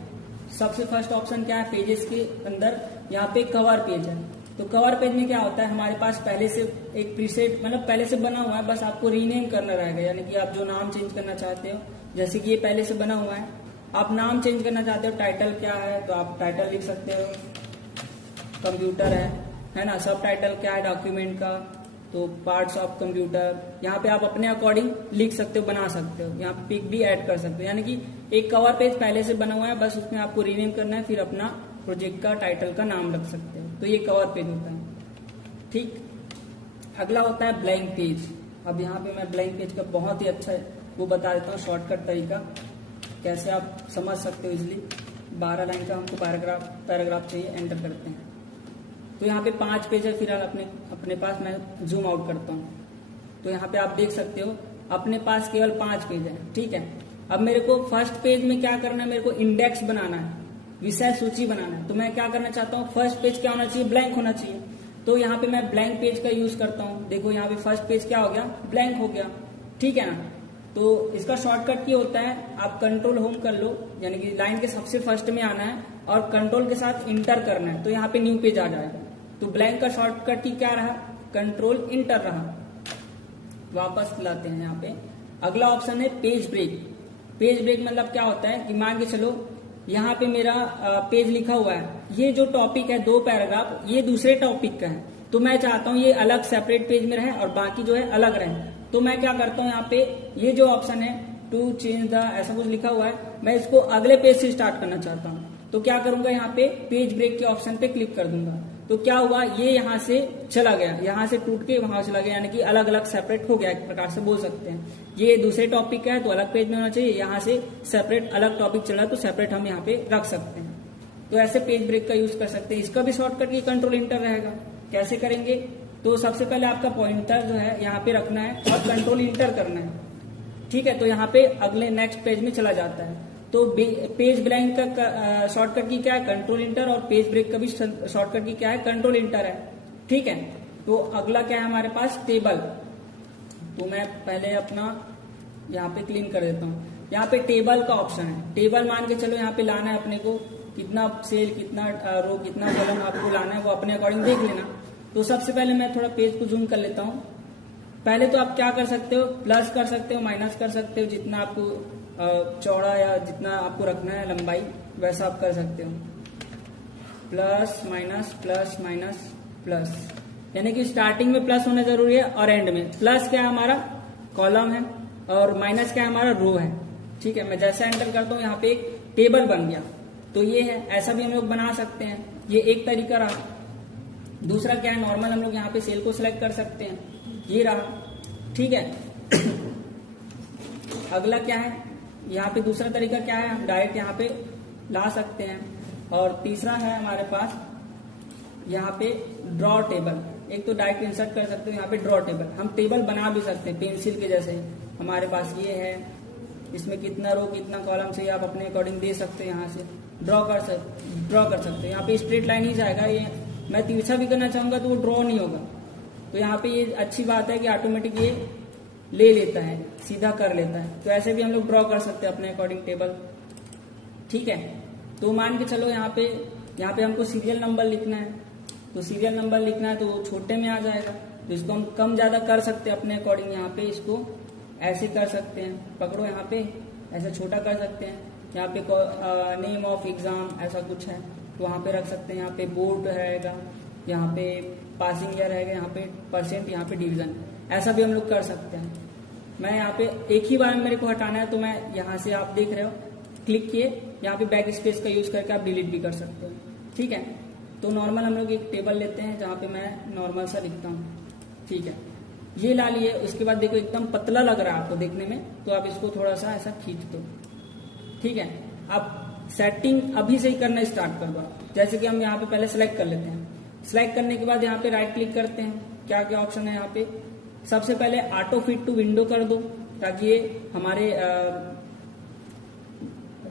सबसे फर्स्ट ऑप्शन क्या है, पेजेस के अंदर यहाँ पे कवर पेज है। तो कवर पेज में क्या होता है, हमारे पास पहले से एक प्रीसेट मतलब पहले से बना हुआ है, बस आपको रीनेम करना रहेगा। यानी कि आप जो नाम चेंज करना चाहते हो, जैसे कि ये पहले से बना हुआ है, आप नाम चेंज करना चाहते हो, टाइटल क्या है तो आप टाइटल लिख सकते हो, कंप्यूटर है ना। सब टाइटल क्या है डॉक्यूमेंट का, तो पार्ट्स ऑफ कंप्यूटर। यहाँ पे आप अपने अकॉर्डिंग लिख सकते हो, बना सकते हो। यहाँ पे पिक भी ऐड कर सकते हो। यानी कि एक कवर पेज पहले से बना हुआ है, बस उसमें आपको रीनेम करना है, फिर अपना प्रोजेक्ट का टाइटल का नाम रख सकते हो। तो ये कवर पेज होता है। ठीक, अगला होता है ब्लैंक पेज। अब यहाँ पे मैं ब्लैंक पेज का बहुत ही अच्छा वो बता देता हूँ, शॉर्टकट तरीका कैसे आप समझ सकते हो इजिली। 12 लाइन का हमको पैराग्राफ चाहिए, एंटर करते हैं। तो यहाँ पे 5 पेज है फिलहाल अपने पास। मैं जूम आउट करता हूँ, तो यहाँ पे आप देख सकते हो अपने पास केवल 5 पेज है। ठीक है, अब मेरे को फर्स्ट पेज में क्या करना है, मेरे को इंडेक्स बनाना है, विषय सूची बनाना है। तो मैं क्या करना चाहता हूँ, फर्स्ट पेज क्या होना चाहिए, ब्लैंक होना चाहिए। तो यहाँ पे मैं ब्लैंक पेज का यूज करता हूँ। देखो यहाँ पे फर्स्ट पेज क्या हो गया, ब्लैंक हो गया। ठीक है ना, तो इसका शॉर्टकट ये होता है, आप कंट्रोल होम कर लो, यानी कि लाइन के सबसे फर्स्ट में आना है और कंट्रोल के साथ इंटर करना है, तो यहाँ पे न्यू पेज आ जाएगा। तो ब्लैंक का शॉर्टकट की क्या रहा, कंट्रोल इंटर रहा। वापस लाते हैं यहाँ पे। अगला ऑप्शन है पेज ब्रेक। पेज ब्रेक मतलब क्या होता है कि मान के चलो यहाँ पे मेरा पेज लिखा हुआ है, ये जो टॉपिक है 2 पैराग्राफ, ये दूसरे टॉपिक का है, तो मैं चाहता हूँ ये अलग सेपरेट पेज में रहे और बाकी जो है अलग रहे। तो मैं क्या करता हूँ, यहाँ पे ये जो ऑप्शन है टू चेंज द ऐसा कुछ लिखा हुआ है, मैं इसको अगले पेज से स्टार्ट करना चाहता हूँ। तो क्या करूंगा, यहाँ पे पेज ब्रेक के ऑप्शन पे क्लिक कर दूंगा। तो क्या हुआ, ये यहाँ से चला गया, यहाँ से टूट के वहां चला गया, यानी कि अलग अलग सेपरेट हो गया, एक प्रकार से बोल सकते हैं। ये दूसरे टॉपिक का है तो अलग पेज में होना चाहिए, यहाँ से सेपरेट अलग टॉपिक चला तो सेपरेट हम यहाँ पे रख सकते हैं। तो ऐसे पेज ब्रेक का यूज कर सकते हैं। इसका भी शॉर्टकट ये कंट्रोल इंटर रहेगा। कैसे करेंगे, तो सबसे पहले आपका पॉइंटर जो है यहाँ पे रखना है और कंट्रोल इंटर करना है। ठीक है, तो यहाँ पे अगले नेक्स्ट पेज में चला जाता है। तो पेज ब्लैंक का शॉर्टकट की क्या है, कंट्रोल इंटर, और पेज ब्रेक का भी शॉर्टकट की क्या है, कंट्रोल इंटर है। ठीक है, तो अगला क्या है हमारे पास, टेबल। तो मैं पहले अपना यहाँ पे क्लीन कर देता हूँ। यहाँ पे टेबल का ऑप्शन है। टेबल मान के चलो यहाँ पे लाना है अपने को, कितना सेल, कितना रो, कितना कॉलम आपको लाना है वो अपने अकॉर्डिंग देख लेना। तो सबसे पहले मैं थोड़ा पेज को जूम कर लेता हूँ। पहले तो आप क्या कर सकते हो, प्लस कर सकते हो, माइनस कर सकते हो, जितना आपको चौड़ा या जितना आपको रखना है लंबाई वैसा आप कर सकते हो। Plus minus plus minus plus, यानी कि स्टार्टिंग में प्लस होना जरूरी है और एंड में। प्लस क्या है हमारा कॉलम है और माइनस क्या है हमारा रो है। ठीक है, मैं जैसे एंटर करता हूँ यहाँ पे एक टेबल बन गया। तो ये है, ऐसा भी हम लोग बना सकते हैं, ये एक तरीका रहा। दूसरा क्या है, नॉर्मल हम लोग यहाँ पे सेल को सिलेक्ट कर सकते हैं, ये रहा। ठीक है, अगला क्या है, यहाँ पे दूसरा तरीका क्या है, हम डायरेक्ट यहाँ पे ला सकते हैं। और तीसरा है हमारे पास यहाँ पे ड्रॉ टेबल। एक तो डायरेक्ट इंसर्ट कर सकते हो, यहाँ पे ड्रॉ टेबल, हम टेबल बना भी सकते हैं पेंसिल के जैसे। हमारे पास ये है, इसमें कितना रो कितना कॉलम चाहिए आप अपने अकॉर्डिंग दे सकते हैं, यहाँ से ड्रॉ कर सकते हैं। यहाँ पे स्ट्रेट लाइन ही जाएगा, ये मैं तिरछा भी करना चाहूंगा तो वो ड्रॉ नहीं होगा। तो यहाँ पे ये अच्छी बात है कि ऑटोमेटिक ये ले लेता है, सीधा कर लेता है। तो ऐसे भी हम लोग ड्रॉ कर सकते हैं अपने अकॉर्डिंग टेबल, ठीक है। तो मान के चलो यहाँ पे हमको सीरियल नंबर लिखना है, तो सीरियल नंबर लिखना है तो वो छोटे में आ जाएगा। तो इसको हम कम ज्यादा कर सकते हैं अपने अकॉर्डिंग, यहाँ पे इसको ऐसे कर सकते हैं, पकड़ो यहाँ पे ऐसे छोटा कर सकते हैं। यहाँ पे नेम ऑफ एग्जाम ऐसा कुछ है तो वहाँ पे रख सकते हैं। यहाँ पे बोर्ड रहेगा, यहाँ पे पासिंग ईयर रहेगा, यहाँ पे परसेंट, यहाँ पे डिवीजन, ऐसा भी हम लोग कर सकते हैं। मैं यहाँ पे एक ही बार में मेरे को हटाना है तो मैं यहाँ से आप देख रहे हो क्लिक किए, यहाँ पे बैक स्पेस का यूज करके आप डिलीट भी कर सकते हो, ठीक है। तो नॉर्मल हम लोग एक टेबल लेते हैं जहाँ पे मैं नॉर्मल सा लिखता हूँ, ठीक है। ये ला लिए, उसके बाद देखो एकदम पतला लग रहा है आपको देखने में, तो आप इसको थोड़ा सा ऐसा खींच दो, ठीक है। आप सेटिंग अभी से ही करना स्टार्ट कर दो। जैसे कि हम यहाँ पे पहले सेलेक्ट कर लेते हैं, सेलेक्ट करने के बाद यहाँ पे राइट क्लिक करते हैं। क्या क्या ऑप्शन है यहाँ पे, सबसे पहले ऑटो फिट टू विंडो कर दो ताकि ये हमारे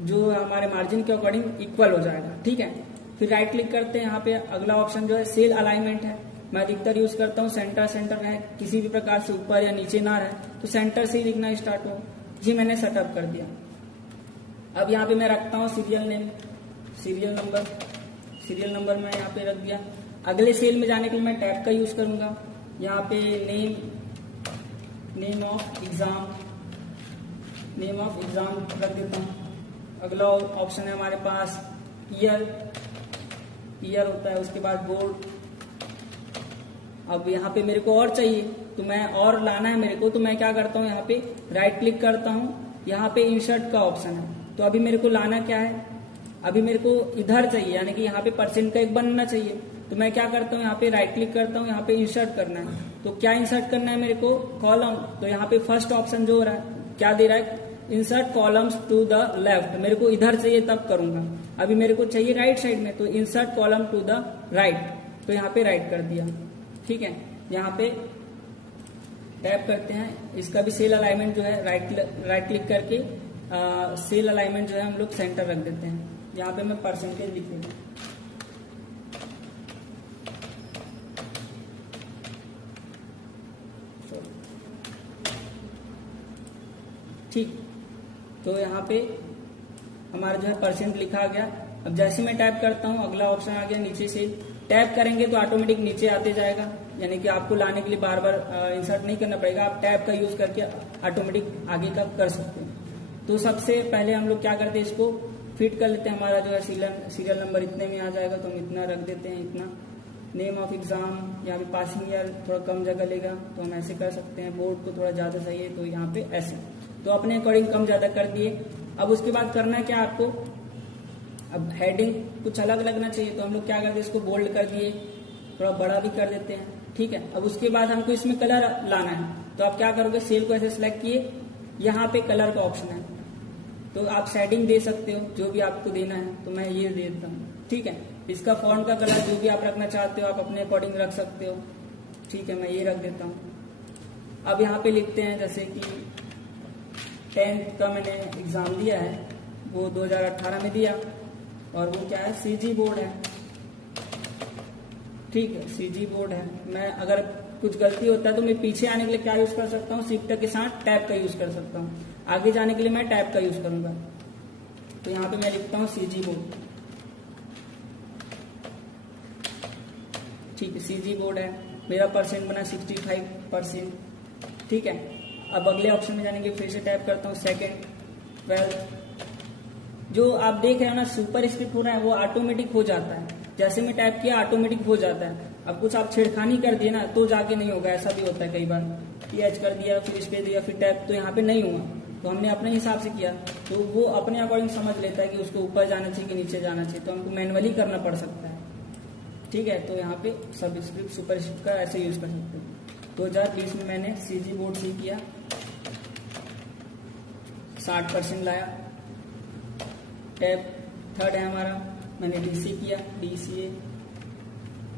जो हमारे मार्जिन के अकॉर्डिंग इक्वल हो जाएगा, ठीक है। फिर राइट क्लिक करते हैं, यहाँ पे अगला ऑप्शन जो है सेल अलाइनमेंट है। मैं अधिकतर यूज करता हूँ सेंटर रहे, किसी भी प्रकार से ऊपर या नीचे ना रहे, तो सेंटर से ही लिखना स्टार्ट हो। ये मैंने सेटअप कर दिया। अब यहाँ पे मैं रखता हूँ सीरियल नेम, सीरियल नंबर मैं यहाँ पे रख दिया। अगले सेल में जाने के लिए मैं टैब का यूज करूंगा। यहाँ पे नेम ऑफ एग्जाम रख देता हूँ। अगला ऑप्शन है हमारे पास ईयर होता है, उसके बाद बोर्ड। अब यहाँ पे मेरे को और चाहिए तो मैं और लाना है मेरे को, तो मैं क्या करता हूँ, यहाँ पे राइट क्लिक करता हूँ, यहाँ पे इंसर्ट का ऑप्शन है। तो अभी मेरे को लाना क्या है, अभी मेरे को इधर चाहिए, यानी कि यहाँ पे परसेंट का एक बनना चाहिए। तो मैं क्या करता हूँ, यहाँ पे राइट क्लिक करता हूँ, यहाँ पे इंसर्ट करना है। तो क्या इंसर्ट करना है मेरे को, कॉलम। तो यहाँ पे फर्स्ट ऑप्शन जो हो रहा है क्या दे रहा है, insert columns to the left. मेरे को इधर चाहिए तब करूंगा, अभी मेरे को चाहिए राइट साइड में, तो insert column to the right. तो यहाँ पे राइट कर दिया, ठीक है। यहाँ पे टैप करते हैं, इसका भी सेल अलाइनमेंट जो है राइट क्लिक करके सेल अलाइनमेंट जो है हम लोग सेंटर रख देते हैं। यहाँ पे मैं परसेंटेज लिख देता हूँ, ठीक। तो यहाँ पे हमारा जो है परसेंट लिखा गया। अब जैसे मैं टैप करता हूँ अगला ऑप्शन आ गया, नीचे से टैप करेंगे तो ऑटोमेटिक नीचे आते जाएगा, यानी कि आपको लाने के लिए बार बार इंसर्ट नहीं करना पड़ेगा, आप टैप का यूज करके ऑटोमेटिक आगे का कर सकते हैं। तो सबसे पहले हम लोग क्या करते हैं, इसको फिट कर लेते हैं। हमारा जो है सीरियल नंबर इतने में आ जाएगा, तो हम इतना रख देते हैं, इतना। नेम ऑफ एग्जाम, यहाँ पे पासिंग ईयर थोड़ा कम जगह लेगा तो हम ऐसे कर सकते हैं। बोर्ड को थोड़ा ज्यादा चाहिए तो यहाँ पे ऐसे, तो अपने अकॉर्डिंग कम ज्यादा कर दिए। अब उसके बाद करना है क्या आपको, अब हेडिंग कुछ अलग लगना चाहिए, तो हम लोग क्या करते हैं, इसको बोल्ड कर दिए, थोड़ा बड़ा भी कर देते हैं, ठीक है। अब उसके बाद हमको इसमें कलर लाना है, तो आप क्या करोगे, सेल को ऐसे सिलेक्ट किए, यहाँ पे कलर का ऑप्शन है, तो आप शेडिंग दे सकते हो जो भी आपको देना है। तो मैं ये दे देता हूँ, ठीक है। इसका फॉन्ट का कलर जो भी आप रखना चाहते हो आप अपने अकॉर्डिंग रख सकते हो, ठीक है। मैं ये रख देता हूँ। अब यहाँ पे लिखते हैं, जैसे कि 10th का मैंने एग्जाम दिया है, वो 2018 में दिया, और वो क्या है, सीजी बोर्ड है, ठीक है, सीजी बोर्ड है। मैं अगर कुछ गलती होता है तो मैं पीछे आने के लिए क्या यूज कर सकता हूँ, शिफ्ट के साथ टैब का यूज कर सकता हूँ। आगे जाने के लिए मैं टैब का यूज करूंगा। तो यहाँ पे मैं लिखता हूँ सीजी बोर्ड, ठीक है, सीजी बोर्ड है। मेरा परसेंट बना 65%, ठीक है। अब अगले ऑप्शन में जाने के फिर से टैप करता हूँ, सेकंड 12। जो आप देख रहे हो ना सुपर स्क्रिप्ट हो रहा है वो ऑटोमेटिक हो जाता है, जैसे मैं टाइप किया ऑटोमेटिक हो जाता है। अब कुछ आप छेड़खानी कर दिए ना तो जाके नहीं होगा, ऐसा भी होता है कई बार, PH कर दिया फिर स्पेस दिया फिर टैप, तो यहाँ पे नहीं हुआ। तो हमने अपने हिसाब से किया तो वो अपने अकॉर्डिंग समझ लेता है कि उसको ऊपर जाना चाहिए कि नीचे जाना चाहिए, तो हमको मैनुअली करना पड़ सकता है, ठीक है। तो यहाँ पे सब स्क्रिप्ट सुपर स्क्रिप्ट का ऐसे यूज कर सकते हैं। 2020 में मैंने सीजी बोर्ड सी किया, 60% लाया। टैब थर्ड है हमारा, मैंने डीसी किया, DCA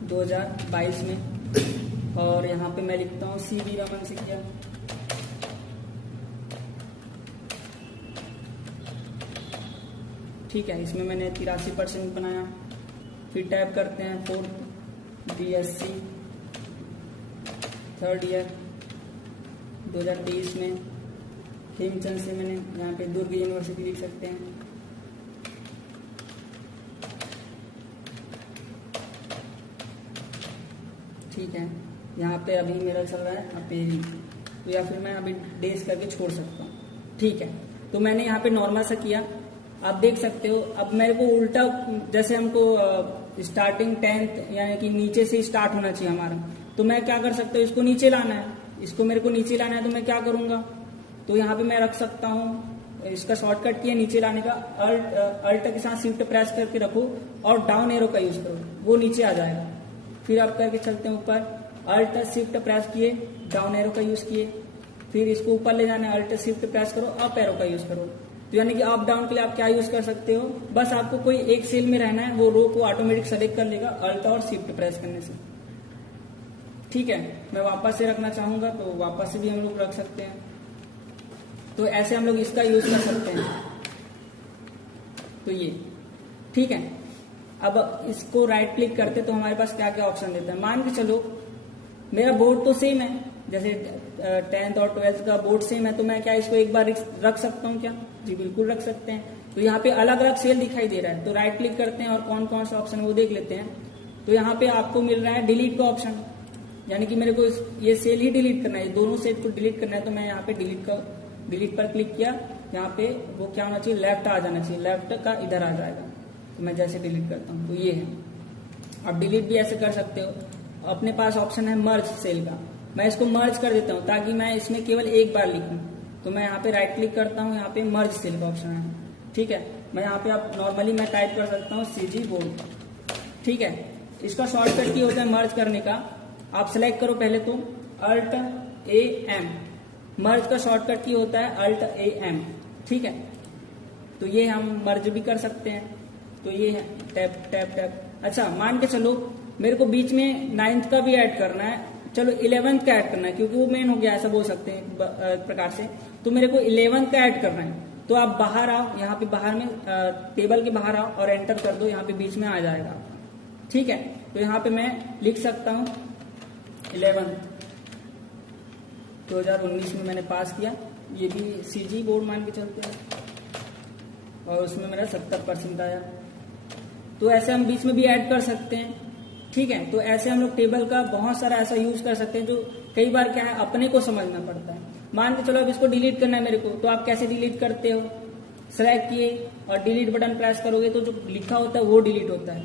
2022 में, और यहाँ पे मैं लिखता हूँ CV रमन से किया। ठीक है, इसमें मैंने 83% बनाया। फिर टाइप करते हैं 4th BSc 3rd ईयर 2023 में हेमचंद से मैंने यहाँ पे दुर्ग यूनिवर्सिटी लिख सकते हैं। ठीक है, यहाँ पे अभी मेरा चल रहा है अपेरी, तो या फिर मैं अभी डेज करके छोड़ सकता हूँ। ठीक है, तो मैंने यहाँ पे नॉर्मल सा किया, आप देख सकते हो। अब मेरे को उल्टा, जैसे हमको स्टार्टिंग 10th यानी कि नीचे से स्टार्ट होना चाहिए हमारा, तो मैं क्या कर सकता हूँ, इसको नीचे लाना है, इसको मेरे को नीचे लाना है, तो मैं क्या करूंगा, तो यहाँ पे मैं रख सकता हूँ, इसका शॉर्टकट किया नीचे लाने का, अल्ट के साथ शिफ्ट प्रेस करके रखो और डाउन एरो का यूज करो, वो नीचे आ जाएगा। फिर आप करके चलते हैं ऊपर, अल्ट शिफ्ट प्रेस किए, डाउन एरो का यूज किए, फिर इसको ऊपर ले जाना है, अल्ट शिफ्ट प्रेस करो, अप एरो का यूज करो। तो यानी कि अप डाउन के लिए आप क्या यूज कर सकते हो, बस आपको कोई एक सेल में रहना है, वो रो को ऑटोमेटिक सेलेक्ट कर लेगा अल्ट और शिफ्ट प्रेस करने से। ठीक है, मैं वापस से रखना चाहूंगा तो वापस से भी हम लोग रख सकते हैं। तो ऐसे हम लोग इसका यूज कर सकते हैं। तो ये ठीक है, अब इसको राइट क्लिक करते तो हमारे पास क्या क्या ऑप्शन देता है। मान के चलो मेरा बोर्ड तो सेम है, जैसे 10th और 12th का बोर्ड सेम है, तो मैं क्या इसको एक बार रख सकता हूँ क्या? जी बिल्कुल रख सकते हैं। तो यहाँ पे अलग अलग सेल दिखाई दे रहा है, तो राइट क्लिक करते हैं और कौन कौन सा ऑप्शन है वो देख लेते हैं। तो यहाँ पे आपको मिल रहा है डिलीट का ऑप्शन, यानी कि मेरे को ये सेल ही डिलीट करना है, दोनों सेल को डिलीट करना है। तो मैं यहाँ पे डिलीट पर क्लिक किया, यहाँ पे वो क्या होना चाहिए, लेफ्ट आ जाना चाहिए, लेफ्ट का इधर आ जाएगा। तो मैं जैसे डिलीट करता हूँ तो ये है। अब डिलीट भी ऐसे कर सकते हो। अपने पास ऑप्शन है मर्ज सेल का, मैं इसको मर्ज कर देता हूँ ताकि मैं इसमें केवल एक बार लिखूं। तो मैं यहाँ पे राइट क्लिक करता हूँ, यहाँ पे मर्ज सेल का ऑप्शन है। ठीक है, मैं यहाँ पे आप नॉर्मली मैं टाइप कर सकता हूँ CG बोर्ड। ठीक है, इसका शॉर्टकट की होता है मर्ज करने का, आप सिलेक्ट करो पहले तो Alt AM, मर्ज का शॉर्टकट की होता है Alt AM। ठीक है, तो ये हम मर्ज भी कर सकते हैं। तो ये है टैप टैप टैप। अच्छा, मान के चलो मेरे को बीच में 9th का भी ऐड करना है, चलो 11th का ऐड करना है क्योंकि वो मेन हो गया, ऐसा बोल सकते हैं एक प्रकार से। तो मेरे को 11th का ऐड करना है, तो आप बाहर आओ, यहाँ पे बाहर में टेबल के बाहर आओ और एंटर कर दो, यहाँ पे बीच में आ जाएगा। ठीक है, तो यहाँ पे मैं लिख सकता हूँ 11 2019 में मैंने पास किया, ये भी CG बोर्ड मान के चलते हैं, और उसमें मेरा 70% आया। तो ऐसे हम बीच में भी ऐड कर सकते हैं। ठीक है, तो ऐसे हम लोग टेबल का बहुत सारा ऐसा यूज कर सकते हैं जो कई बार क्या है अपने को समझना पड़ता है। मान के चलो अब इसको डिलीट करना है मेरे को, तो आप कैसे डिलीट करते हो, सेलेक्ट किए और डिलीट बटन प्रेस करोगे तो जो लिखा होता है वो डिलीट होता है,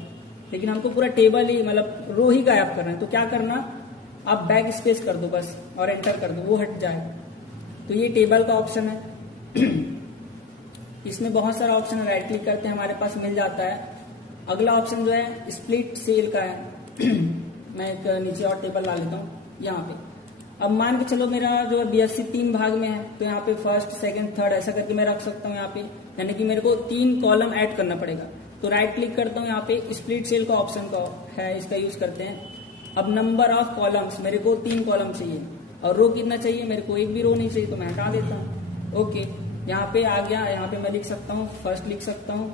लेकिन हमको पूरा टेबल ही मतलब रो ही गायब करना है। तो क्या करना, आप बैक स्पेस कर दो बस और एंटर कर दो, वो हट जाएगा। तो ये टेबल का ऑप्शन है। इसमें बहुत सारा ऑप्शन है, राइट क्लिक करते हैं हमारे पास मिल जाता है। अगला ऑप्शन जो है स्प्लिट सेल का है। मैं एक नीचे और टेबल ला लेता हूँ यहाँ पे। अब मान के चलो मेरा जो है BSc 3 भाग में है, तो यहाँ पे 1st, 2nd, 3rd ऐसा करके मैं रख सकता हूँ यहाँ पे, यानी कि मेरे को 3 कॉलम ऐड करना पड़ेगा। तो राइट क्लिक करता हूँ, यहाँ पे स्प्लिट सेल का ऑप्शन का है, इसका यूज करते हैं। अब नंबर ऑफ कॉलम्स, मेरे को 3 कॉलम चाहिए और रो कितना चाहिए, मेरे को एक भी रो नहीं चाहिए, तो मैं हटा देता हूँ। ओके, यहाँ पे आ गया, यहाँ पे मैं लिख सकता हूँ 1st लिख सकता हूँ,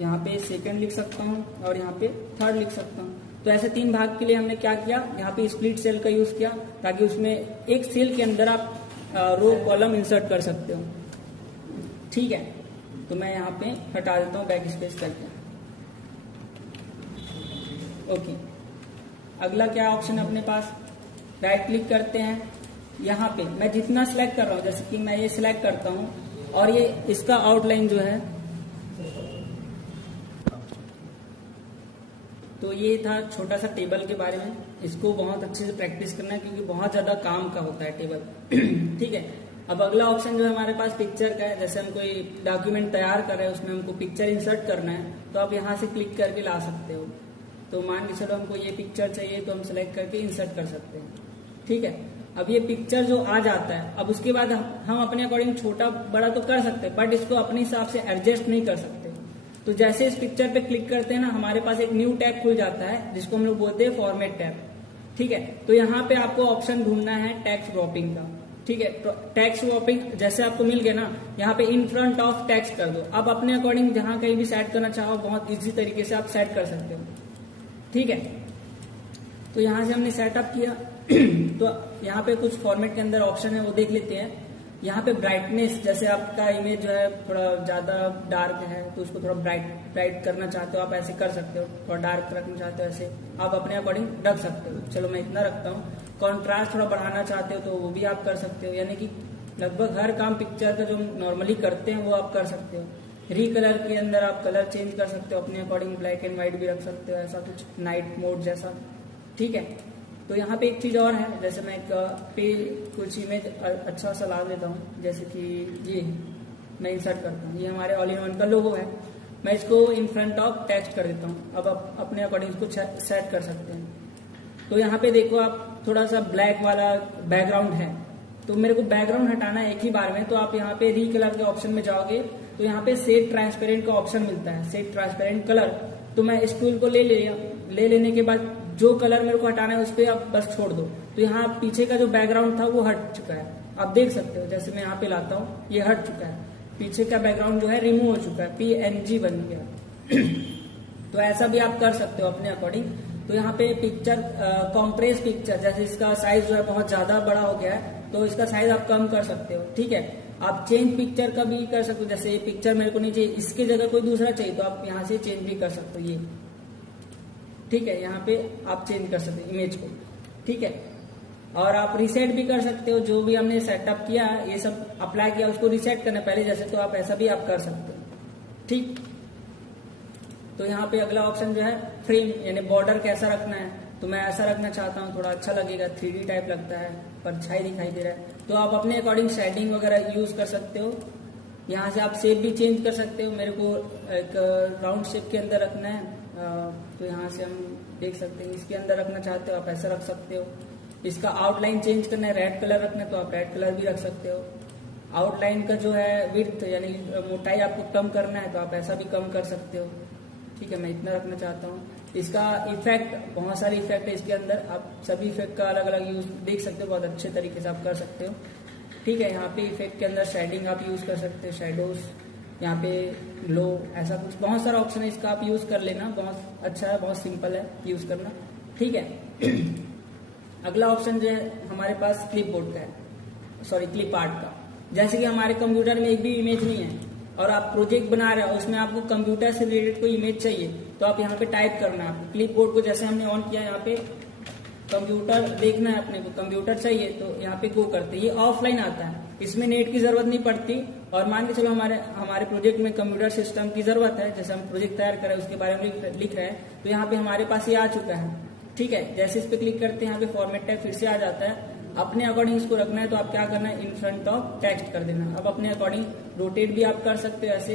यहाँ पे 2nd लिख सकता हूँ और यहाँ पे 3rd लिख सकता हूँ। तो ऐसे 3 भाग के लिए हमने क्या किया, यहाँ पे स्प्लिट सेल का यूज किया ताकि उसमें एक सेल के अंदर आप रो कॉलम इंसर्ट कर सकते हो। ठीक है, तो मैं यहाँ पे हटा देता हूँ बैक स्पेस करके। ओके, अगला क्या ऑप्शन है अपने पास, राइट क्लिक करते हैं, यहाँ पे मैं जितना सिलेक्ट कर रहा हूँ, जैसे कि मैं ये सिलेक्ट करता हूँ और ये इसका आउटलाइन जो है, तो ये था छोटा सा टेबल के बारे में। इसको बहुत अच्छे से प्रैक्टिस करना है क्योंकि बहुत ज्यादा काम का होता है टेबल। ठीक है, अब अगला ऑप्शन जो है हमारे पास पिक्चर का है। जैसे हम कोई डॉक्यूमेंट तैयार कर रहे हैं, उसमें हमको पिक्चर इंसर्ट करना है, तो आप यहाँ से क्लिक करके ला सकते हो। तो मान के चलो हमको ये पिक्चर चाहिए, तो हम सेलेक्ट करके इंसर्ट कर सकते हैं। ठीक है, अब ये पिक्चर जो आ जाता है, अब उसके बाद हम अपने अकॉर्डिंग छोटा बड़ा तो कर सकते हैं, बट इसको अपने हिसाब से एडजस्ट नहीं कर सकते। तो जैसे इस पिक्चर पे क्लिक करते हैं ना, हमारे पास एक न्यू टैब खुल जाता है जिसको हम लोग बोलते हैं फॉर्मेट टैब। ठीक है, तो यहाँ पे आपको ऑप्शन ढूंढना है टेक्स्ट ड्रॉपिंग का। ठीक है। तो टेक्स्ट स्वैपिंग जैसे आपको मिल गया ना, यहाँ पे इन फ्रंट ऑफ टेक्स्ट कर दो। अब अपने अकॉर्डिंग जहां कहीं भी सेट करना चाहो बहुत इजी तरीके से आप सेट कर सकते हो, ठीक है। तो यहां से हमने सेटअप किया तो यहाँ पे कुछ फॉर्मेट के अंदर ऑप्शन है वो देख लेते हैं। यहाँ पे ब्राइटनेस, जैसे आपका इमेज जो है थोड़ा ज्यादा डार्क है तो उसको थोड़ा ब्राइट करना चाहते हो आप ऐसे कर सकते हो, थोड़ा डार्क रखना चाहते हो ऐसे आप अपने अकॉर्डिंग रख सकते हो। चलो मैं इतना रखता हूँ। कॉन्ट्रास्ट थोड़ा बढ़ाना चाहते हो तो वो भी आप कर सकते हो, यानी कि लगभग हर काम पिक्चर का जो नॉर्मली करते हैं वो आप कर सकते हो। रीकलर के अंदर आप कलर चेंज कर सकते हो अपने अकॉर्डिंग, ब्लैक एंड व्हाइट भी रख सकते हो, ऐसा कुछ नाइट मोड जैसा, ठीक है। तो यहाँ पे एक चीज और है, जैसे मैं एक पे कुछ इमेज अच्छा सा ला देता हूँ, जैसे कि ये मैं इंसर्ट करता हूँ, ये हमारे ऑल इन वन का लोगो है, मैं इसको इन फ्रंट ऑफ टेक्स्ट कर देता हूँ। अब आप अपने अकॉर्डिंग इसको सेट कर सकते हैं। तो यहाँ पे देखो आप थोड़ा सा ब्लैक वाला बैकग्राउंड है तो मेरे को बैकग्राउंड हटाना है एक ही बार में, तो आप यहाँ पे रीकलर के ऑप्शन में जाओगे तो यहाँ पे सेट ट्रांसपेरेंट का ऑप्शन मिलता है, सेट ट्रांसपेरेंट कलर। तो मैं इस टूल को ले लेने के बाद जो कलर मेरे को हटाना है उस पर आप बस छोड़ दो, तो यहाँ पीछे का जो बैकग्राउंड था वो हट चुका है, आप देख सकते हो। जैसे मैं यहाँ पे लाता हूँ ये हट चुका है, पीछे का बैकग्राउंड जो है रिमूव हो चुका है, PNG बन गया। तो ऐसा भी आप कर सकते हो अपने अकॉर्डिंग। तो यहाँ पे पिक्चर कॉम्प्रेस पिक्चर, जैसे इसका साइज जो है बहुत ज्यादा बड़ा हो गया है तो इसका साइज आप कम कर सकते हो, ठीक है। आप चेंज पिक्चर का भी कर सकते हो, जैसे ये पिक्चर मेरे को नहीं चाहिए, इसके जगह कोई दूसरा चाहिए तो आप यहाँ से चेंज भी कर सकते हो, ये ठीक है। यहाँ पे आप चेंज कर सकते हो इमेज को, ठीक है। और आप रिसेट भी कर सकते हो, जो भी हमने सेटअप किया ये सब अप्लाई किया उसको रिसेट करना पहले जैसे, तो आप ऐसा भी आप कर सकते हो, ठीक। तो यहाँ पे अगला ऑप्शन जो है फ्रेम, यानी बॉर्डर कैसा रखना है, तो मैं ऐसा रखना चाहता हूँ, थोड़ा अच्छा लगेगा, 3D टाइप लगता है, परछाई दिखाई दे रहा है, तो आप अपने अकॉर्डिंग शेडिंग वगैरह यूज कर सकते हो। यहाँ से आप शेप भी चेंज कर सकते हो, मेरे को एक राउंड शेप के अंदर रखना है तो यहाँ से हम देख सकते हैं, इसके अंदर रखना चाहते हो आप ऐसा रख सकते हो। इसका आउटलाइन चेंज करना है, रेड कलर रखना है तो आप रेड कलर भी रख सकते हो। आउटलाइन का जो है विड्थ यानी मोटाई आपको कम करना है तो आप ऐसा भी कम कर सकते हो, ठीक है। मैं इतना रखना चाहता हूँ। इसका इफेक्ट, बहुत सारे इफेक्ट है इसके अंदर, आप सभी इफेक्ट का अलग अलग यूज देख सकते हो, बहुत अच्छे तरीके से आप कर सकते हो, ठीक है। यहाँ पे इफेक्ट के अंदर शेडिंग आप यूज कर सकते हो, शेडोज, यहाँ पे ग्लो, ऐसा कुछ बहुत सारा ऑप्शन है, इसका आप यूज कर लेना, बहुत अच्छा है, बहुत सिंपल है यूज करना, ठीक है। अगला ऑप्शन जो है हमारे पास क्लिप बोर्ड का है, सॉरी क्लिप आर्ट का। जैसे कि हमारे कंप्यूटर में एक भी इमेज नहीं है और आप प्रोजेक्ट बना रहे हो, उसमें आपको कंप्यूटर से रिलेटेड कोई इमेज चाहिए तो आप यहाँ पे टाइप करना है आपको। क्लिप बोर्ड को जैसे हमने ऑन किया, यहाँ पे कंप्यूटर देखना है अपने को, कंप्यूटर चाहिए तो यहाँ पे गो करते, ये ऑफलाइन आता है, इसमें नेट की जरूरत नहीं पड़ती। और मान के चलो हमारे प्रोजेक्ट में कंप्यूटर सिस्टम की जरूरत है, जैसे हम प्रोजेक्ट तैयार कर रहे हैं उसके बारे में लिख रहे हैं, तो यहाँ पे हमारे पास ये आ चुका है, ठीक है। जैसे इस पे क्लिक करते हैं यहाँ पे फॉर्मेट टैब फिर से आ जाता है। अपने अकॉर्डिंग इसको रखना है तो आप क्या करना है, इन फ्रंट ऑफ टेक्स्ट कर देना। अब अपने अकॉर्डिंग रोटेट भी आप कर सकते हो, ऐसे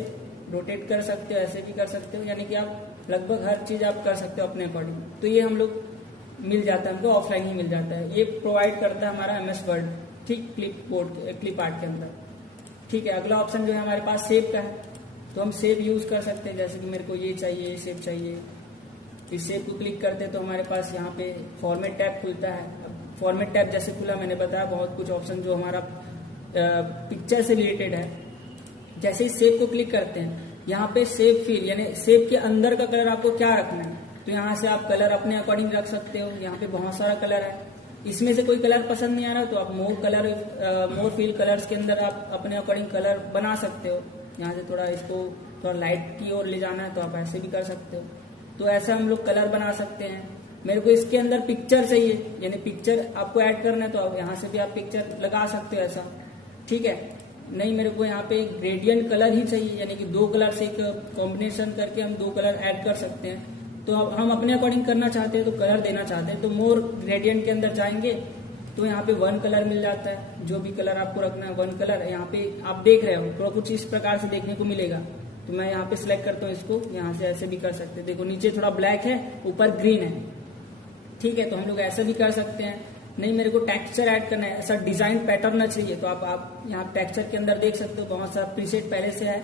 रोटेट कर सकते हो, ऐसे भी कर सकते हो, यानी कि आप लगभग हर चीज आप कर सकते हो अपने अकॉर्डिंग। तो ये हम लोग मिल जाता है, हमको ऑफलाइन ही मिल जाता है, ये प्रोवाइड करता है हमारा MS वर्ड, ठीक, क्लिप बोर्ड क्लिप आर्ट के अंदर, ठीक है। अगला ऑप्शन जो है हमारे पास शेप का है, तो हम शेप यूज कर सकते हैं, जैसे कि मेरे को ये चाहिए, शेप चाहिए, इस शेप को क्लिक करते हैं तो हमारे पास यहाँ पे फॉर्मेट टैब खुलता है। फॉर्मेट टैब जैसे खुला, मैंने बताया बहुत कुछ ऑप्शन जो हमारा पिक्चर से रिलेटेड है। जैसे इस शेप को क्लिक करते हैं, यहाँ पे शेप फिल यानी शेप के अंदर का कलर आपको क्या रखना है, तो यहाँ से आप कलर अपने अकॉर्डिंग रख सकते हो। यहाँ पे बहुत सारा कलर है, इसमें से कोई कलर पसंद नहीं आ रहा तो आप मोर फिल कलर्स के अंदर आप अपने अकॉर्डिंग कलर बना सकते हो। यहाँ से थोड़ा इसको थोड़ा लाइट की ओर ले जाना है तो आप ऐसे भी कर सकते हो। तो ऐसा हम लोग कलर बना सकते हैं। मेरे को इसके अंदर पिक्चर चाहिए, यानी पिक्चर आपको ऐड करना है तो आप यहाँ से भी आप पिक्चर लगा सकते हो ऐसा, ठीक है। नहीं, मेरे को यहाँ पे ग्रेडियंट कलर ही चाहिए, यानी कि 2 कलर से एक कॉम्बिनेशन करके हम 2 कलर ऐड कर सकते हैं। तो हम अपने अकॉर्डिंग करना चाहते हैं तो कलर देना चाहते हैं तो मोर ग्रेडियंट के अंदर जाएंगे तो यहाँ पे 1 कलर मिल जाता है, जो भी कलर आपको रखना है 1 कलर। यहाँ पे आप देख रहे हो थोड़ा कुछ इस प्रकार से देखने को मिलेगा, तो मैं यहाँ पे सिलेक्ट करता हूँ इसको, यहाँ से ऐसे भी कर सकते हैं। देखो नीचे थोड़ा ब्लैक है, ऊपर ग्रीन है, ठीक है। तो हम लोग ऐसे भी कर सकते हैं। नहीं, मेरे को टेक्सचर ऐड करना है, ऐसा डिजाइन पैटर्न चाहिए तो आप यहाँ टेक्सचर के अंदर देख सकते हो, बहुत सारा प्रीसेट पहले से है,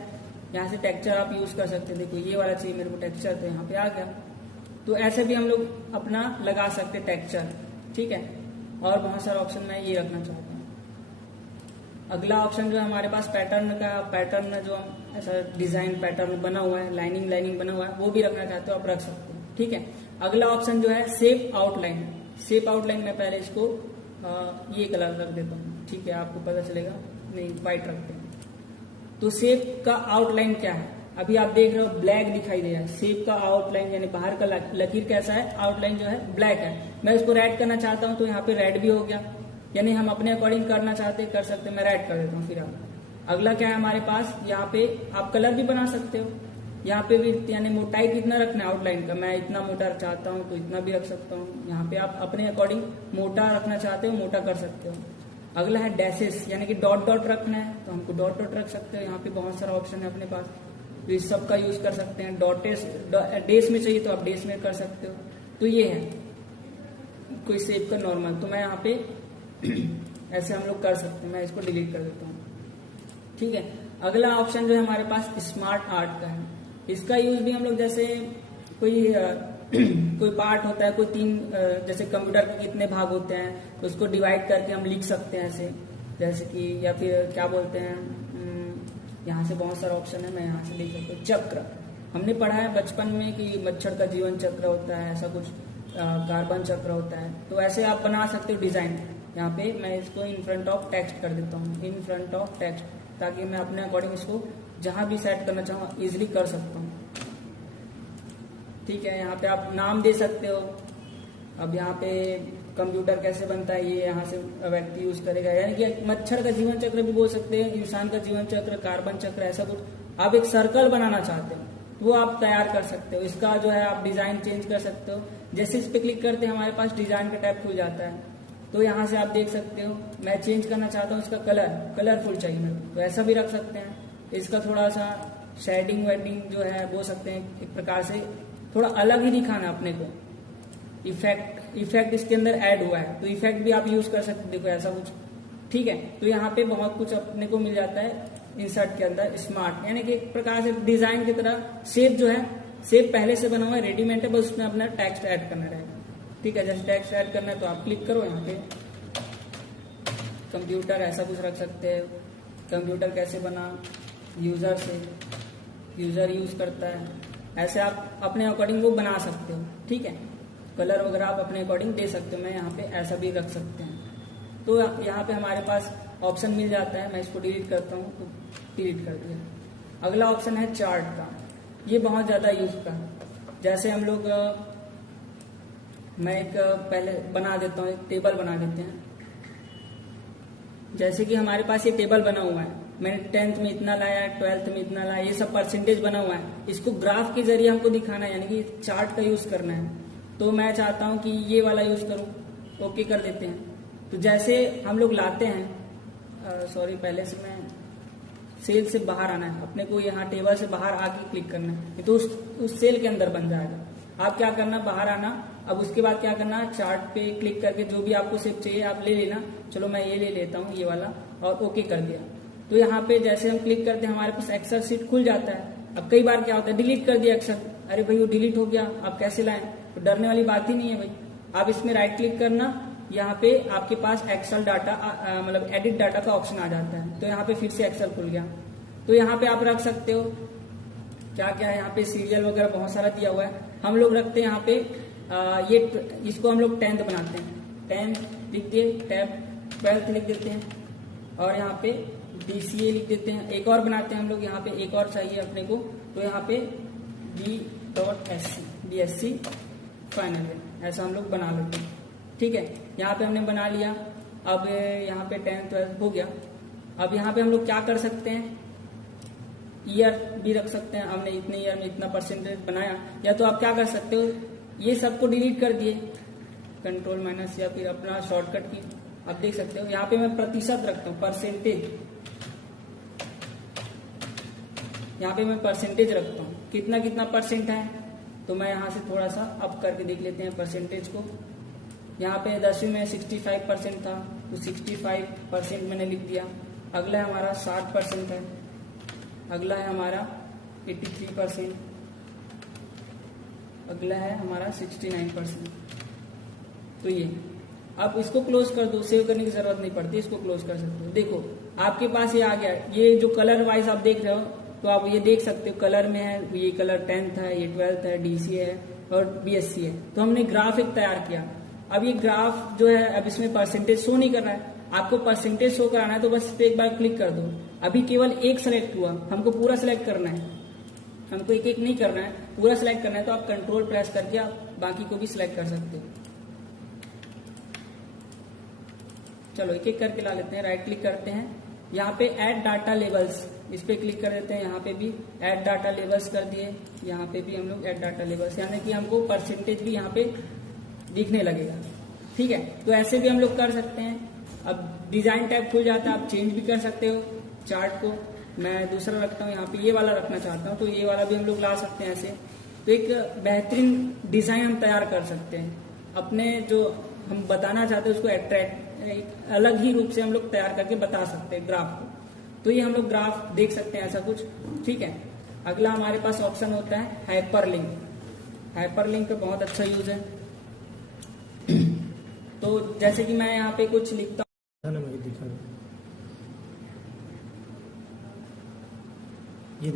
यहाँ से टेक्सचर आप यूज कर सकते हैं। देखो ये वाला चाहिए मेरे को टेक्सचर, तो यहाँ पे आ गया। तो ऐसे भी हम लोग अपना लगा सकते हैं टेक्सचर, ठीक है। और बहुत सारा ऑप्शन मैं ये रखना चाहता हूँ, अगला ऑप्शन जो है हमारे पास पैटर्न जो ऐसा डिजाइन पैटर्न बना हुआ है, लाइनिंग बना हुआ है, वो भी रखना चाहते हो आप रख सकते हो। ठीक है, अगला ऑप्शन जो है शेप आउटलाइन। शेप आउटलाइन में पहले इसको ये कलर रख देता हूँ, ठीक है, आपको पता चलेगा। नहीं, व्हाइट रखते हैं। तो शेप का आउटलाइन क्या है, अभी आप देख रहे हो ब्लैक दिखाई दे रहा है। शेप का आउटलाइन यानी बाहर का लकीर कैसा है, आउटलाइन जो है ब्लैक है। मैं इसको रेड करना चाहता हूँ तो यहाँ पे रेड भी हो गया, यानी हम अपने अकॉर्डिंग करना चाहते कर सकते हैं। मैं रेड कर देता हूँ। फिर अगला क्या है हमारे पास, यहाँ पे आप कलर भी बना सकते हो। यहाँ पे भी यानी मोटाई कितना रखना है आउटलाइन का, मैं इतना मोटा चाहता हूँ तो इतना भी रख सकता हूँ। यहाँ पे आप अपने अकॉर्डिंग मोटा रखना चाहते हो मोटा कर सकते हो। अगला है डैशेस, यानी कि डॉट डॉट रखना है तो हमको डॉट डॉट रख सकते हो। यहाँ पे बहुत सारा ऑप्शन है अपने पास, तो इस सब का यूज कर सकते हैं। डेस में चाहिए तो आप डेस में कर सकते हो। तो ये है कोई शेप का नॉर्मल, तो मैं यहाँ पे ऐसे हम लोग कर सकते हैं। मैं इसको डिलीट कर देता हूँ। ठीक है, अगला ऑप्शन जो है हमारे पास स्मार्ट आर्ट का है। इसका यूज भी हम लोग जैसे कोई कोई पार्ट होता है, कोई जैसे कंप्यूटर के कितने भाग होते हैं तो उसको डिवाइड करके हम लिख सकते हैं ऐसे, जैसे कि, या फिर क्या बोलते हैं, यहाँ से बहुत सारा ऑप्शन है, मैं यहाँ से लिख सकता हूँ। चक्र हमने पढ़ा है बचपन में कि मच्छर का जीवन चक्र होता है, ऐसा कुछ कार्बन चक्र होता है। तो ऐसे आप बना सकते हो डिजाइन। यहाँ पे मैं इसको इन फ्रंट ऑफ टेक्स्ट कर देता हूँ, इन फ्रंट ऑफ टेक्स्ट, ताकि मैं अपने अकॉर्डिंग इसको जहां भी सेट करना चाहूँ इजिली कर सकता हूँ। ठीक है, यहाँ पे आप नाम दे सकते हो। अब यहाँ पे कंप्यूटर कैसे बनता है ये यहाँ से व्यक्ति यूज करेगा, यानी कि मच्छर का जीवन चक्र भी बोल सकते हैं, इंसान का जीवन चक्र, कार्बन चक्र, ऐसा कुछ। आप एक सर्कल बनाना चाहते हो तो वो आप तैयार कर सकते हो। इसका जो है आप डिजाइन चेंज कर सकते हो। जैसे इस पे क्लिक करते हैं हमारे पास डिजाइन का टैब खुल जाता है, तो यहाँ से आप देख सकते हो। मैं चेंज करना चाहता हूँ इसका कलरफुल चाहिए मेरे को, तो ऐसा भी रख सकते हैं। इसका थोड़ा सा शेडिंग वेडिंग जो है बोल सकते हैं, एक प्रकार से थोड़ा अलग ही दिखाना अपने को। इफेक्ट इसके अंदर ऐड हुआ है तो इफेक्ट भी आप यूज कर सकते हो, देखो ऐसा कुछ। ठीक है, तो यहाँ पे बहुत कुछ अपने को मिल जाता है इंसर्ट के अंदर। स्मार्ट यानी कि एक प्रकार से डिजाइन की तरह। शेप जो है, शेप पहले से बना हुआ है, रेडीमेड है, बस उसमें अपना टेक्स्ट ऐड करना रहेगा। ठीक है, जैसे टेक्स्ट ऐड करना है तो आप क्लिक करो यहाँ पे, कंप्यूटर ऐसा कुछ रख सकते हैं। कंप्यूटर कैसे बना, यूजर से, यूजर यूज करता है, ऐसे आप अपने अकॉर्डिंग वो बना सकते हो। ठीक है, कलर वगैरह आप अपने अकॉर्डिंग दे सकते हो। मैं यहाँ पे ऐसा भी रख सकते हैं। तो यहाँ पे हमारे पास ऑप्शन मिल जाता है। मैं इसको डिलीट करता हूँ तो डिलीट कर दिया। अगला ऑप्शन है चार्ट का, ये बहुत ज्यादा यूज का। जैसे हम लोग, मैं एक पहले बना देता हूँ, एक टेबल बना देते हैं। जैसे कि हमारे पास ये टेबल बना हुआ है, मैंने 10th में इतना लाया, 12th में इतना लाया, ये सब परसेंटेज बना हुआ है। इसको ग्राफ के जरिए हमको दिखाना है, यानी कि चार्ट का यूज करना है। तो मैं चाहता हूं कि ये वाला यूज करूं, ओके कर देते हैं। तो जैसे हम लोग लाते हैं, पहले से मैं सेल से बाहर आना है अपने को, यहाँ टेबल से बाहर आके क्लिक करना है तो उस सेल के अंदर बन जाएगा। आप क्या करना, बाहर आना। अब उसके बाद क्या करना, चार्ट पे क्लिक करके जो भी आपको शेप चाहिए आप ले लेना। चलो मैं ये ले लेता हूँ, ये वाला, और ओके कर दिया। तो यहाँ पे जैसे हम क्लिक करते हैं हमारे पास एक्सेल शीट खुल जाता है। अब कई बार क्या होता है, डिलीट कर दिया एक्सेल, अरे भाई वो डिलीट हो गया, आप कैसे लाएं, तो डरने वाली बात ही नहीं है भाई। आप इसमें राइट क्लिक करना, यहाँ पे आपके पास एक्सेल डाटा मतलब एडिट डाटा का ऑप्शन आ जाता है। तो यहाँ पे फिर से एक्सेल खुल गया। तो यहाँ पे आप रख सकते हो क्या क्या है, यहाँ पे सीरियल वगैरह बहुत सारा दिया हुआ है। हम लोग रखते हैं यहाँ पे ये, इसको हम लोग 10th बनाते हैं, 10th लिख दिए, टैब 12th लिख देते हैं, और यहाँ पे DCA लिख देते हैं। एक और बनाते हैं हम लोग, यहाँ पे एक और चाहिए अपने को, तो यहाँ पे BSc फाइनल है, ऐसा हम लोग बना लेते हैं। ठीक है, यहाँ पे हमने बना लिया। अब यहाँ पे 10th 12th हो गया। अब यहाँ पे हम लोग क्या कर सकते हैं, ईयर भी रख सकते हैं। हमने इतने ईयर में इतना परसेंटेज बनाया, या तो आप क्या कर सकते हो, ये सबको डिलीट कर दिए, कंट्रोल- या फिर अपना शॉर्टकट की आप देख सकते हो। यहाँ पे मैं प्रतिशत रखता हूँ, परसेंटेज, यहाँ पे मैं परसेंटेज रखता हूँ, कितना कितना परसेंट है। तो मैं यहाँ से थोड़ा सा अप करके देख लेते हैं परसेंटेज को। यहाँ पे 10वीं में 65% था, तो 65% मैंने लिख दिया। अगला है हमारा 60% है, अगला है हमारा 83%, अगला है हमारा 69%। तो ये अब इसको क्लोज कर दो, सेव करने की जरूरत नहीं पड़ती, इसको क्लोज कर सकते हो। देखो आपके पास ये आ गया। ये जो कलर वाइज आप देख रहे हो तो आप ये देख सकते हो कलर में है, ये कलर 10th है, ये 12th है, डीसी है और बीएससी है। तो हमने ग्राफ एक तैयार किया। अब ये ग्राफ जो है अब इसमें परसेंटेज शो नहीं कर रहा है। आपको परसेंटेज शो कराना है तो बस इस पे एक बार क्लिक कर दो। अभी केवल एक सेलेक्ट हुआ, हमको पूरा सेलेक्ट करना है, हमको एक एक नहीं करना है, पूरा सेलेक्ट करना है। तो आप कंट्रोल प्रेस करके आप बाकी को भी सिलेक्ट कर सकते हो। चलो एक एक करके ला लेते हैं। राइट क्लिक करते हैं, यहाँ पे ऐड डाटा लेवल्स इस पे क्लिक कर देते हैं। यहाँ पे भी ऐड डाटा लेवल्स कर दिए, यहाँ पे भी हम लोग ऐड डाटा लेवल्स, यानी कि हमको परसेंटेज भी यहाँ पे दिखने लगेगा। ठीक है, तो ऐसे भी हम लोग कर सकते हैं। अब डिजाइन टैब खुल जाता है, आप चेंज भी कर सकते हो चार्ट को। मैं दूसरा रखता हूँ, यहाँ पे ये वाला रखना चाहता हूँ तो ये वाला भी हम लोग ला सकते हैं ऐसे। तो एक बेहतरीन डिजाइन हम तैयार कर सकते हैं, अपने जो हम बताना चाहते हैं उसको अट्रैक्ट एक अलग ही रूप से हम लोग तैयार करके बता सकते हैं ग्राफ को। तो ये हम लोग ग्राफ देख सकते हैं ऐसा कुछ। ठीक है, अगला हमारे पास ऑप्शन होता है हाइपरलिंक। हाइपरलिंक का बहुत अच्छा यूज है। तो जैसे कि मैं यहाँ पे कुछ लिखता हूँ, ये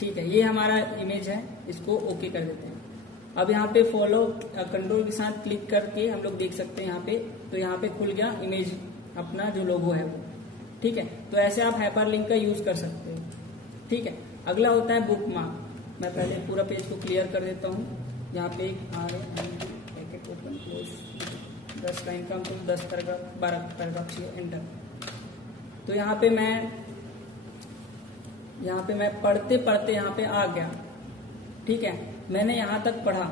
ठीक है, ये हमारा इमेज है, इसको ओके कर देते हैं। अब यहाँ पे फॉलो कंट्रोल के साथ क्लिक करके हम लोग देख सकते हैं यहाँ पे, तो यहाँ पे खुल गया इमेज अपना जो लोगो है वो। ठीक है, तो ऐसे आप हाइपरलिंक का यूज कर सकते हो। ठीक है, अगला होता है बुक मार्क। मैं पहले पूरा पेज को क्लियर कर देता हूँ। यहाँ पे एक पैकेट ओपन क्लोज 10 लाइन का हमको 10 पैराग्राफ 12 पैराग्राफ चाहिए, एंटर। तो यहाँ पे मैं पढ़ते पढ़ते यहाँ पे आ गया। ठीक है, मैंने यहाँ तक पढ़ा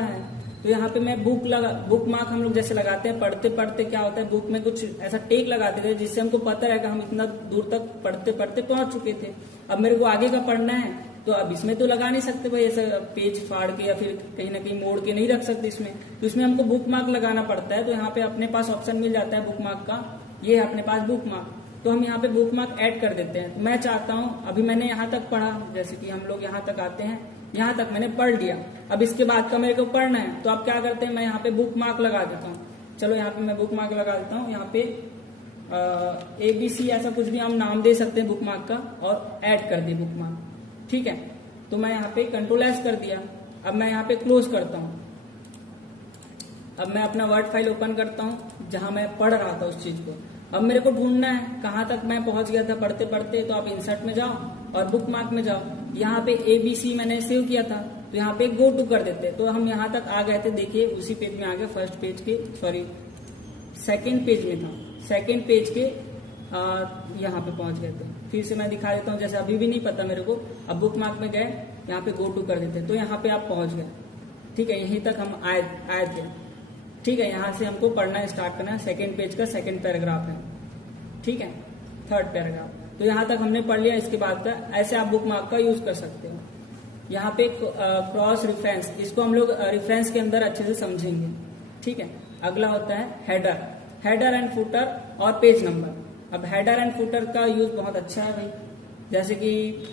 है। तो यहाँ पे मैं बुक मार्क हम लोग जैसे लगाते हैं, पढ़ते पढ़ते क्या होता है बुक में कुछ ऐसा टेक लगाते थे जिससे हमको पता है कि हम इतना दूर तक पढ़ते पढ़ते पहुंच चुके थे। अब मेरे को आगे का पढ़ना है तो अब इसमें तो लगा नहीं सकते भाई, ऐसा पेज फाड़ के या फिर कहीं ना कहीं मोड़ के नहीं रख सकते इसमें। तो इसमें हमको बुक मार्क लगाना पड़ता है। तो यहाँ पे अपने पास ऑप्शन मिल जाता है बुक मार्क का, ये है अपने पास बुक मार्क। तो हम यहाँ पे बुक मार्क ऐड कर देते हैं। तो मैं चाहता हूँ अभी मैंने यहाँ तक पढ़ा, जैसे कि हम लोग यहाँ तक आते हैं, यहाँ तक मैंने पढ़ लिया। अब इसके बाद का मेरे को पढ़ना है तो आप क्या करते हैं, मैं यहाँ पे बुक मार्क लगा देता हूँ। चलो यहाँ पे मैं बुक मार्क लगा देता हूँ। यहाँ पे ABC ऐसा कुछ भी हम नाम दे सकते हैं बुक मार्क का और ऐड कर दिए बुक मार्क। ठीक है, तो मैं यहाँ पे कंट्रोल S कर दिया। अब मैं यहाँ पे क्लोज करता हूँ। अब मैं अपना वर्ड फाइल ओपन करता हूँ जहां मैं पढ़ रहा था उस चीज को। अब मेरे को ढूंढना है कहाँ तक मैं पहुंच गया था पढ़ते पढ़ते। तो आप इंसर्ट में जाओ और बुक मार्क में जाओ। यहाँ पे ABC मैंने सेव किया था तो यहाँ पे गो टू कर देते। तो हम यहाँ तक आ गए थे, देखिए उसी पेज में आ गए, सेकेंड पेज में था, सेकेंड पेज के यहाँ पे पहुंच गए थे। फिर से मैं दिखा देता हूँ, जैसे अभी भी नहीं पता मेरे को। अब बुक मार्क में गए, यहाँ पे गो टू कर देते तो यहाँ पे आप पहुंच गए। ठीक है, यहीं तक हम आए थे। ठीक है, यहाँ से हमको पढ़ना स्टार्ट करना है। सेकेंड पेज का सेकेंड पैराग्राफ है। ठीक है, थर्ड पैराग्राफ। तो यहाँ तक हमने पढ़ लिया। इसके बाद का ऐसे आप बुक मार्क का यूज कर सकते हो। यहाँ पे क्रॉस रेफरेंस, इसको हम लोग रेफरेंस के अंदर अच्छे से समझेंगे। ठीक है, अगला होता है हेडर एंड फुटर और पेज नंबर। अब हेडर एंड फुटर का यूज बहुत अच्छा है भाई। जैसे कि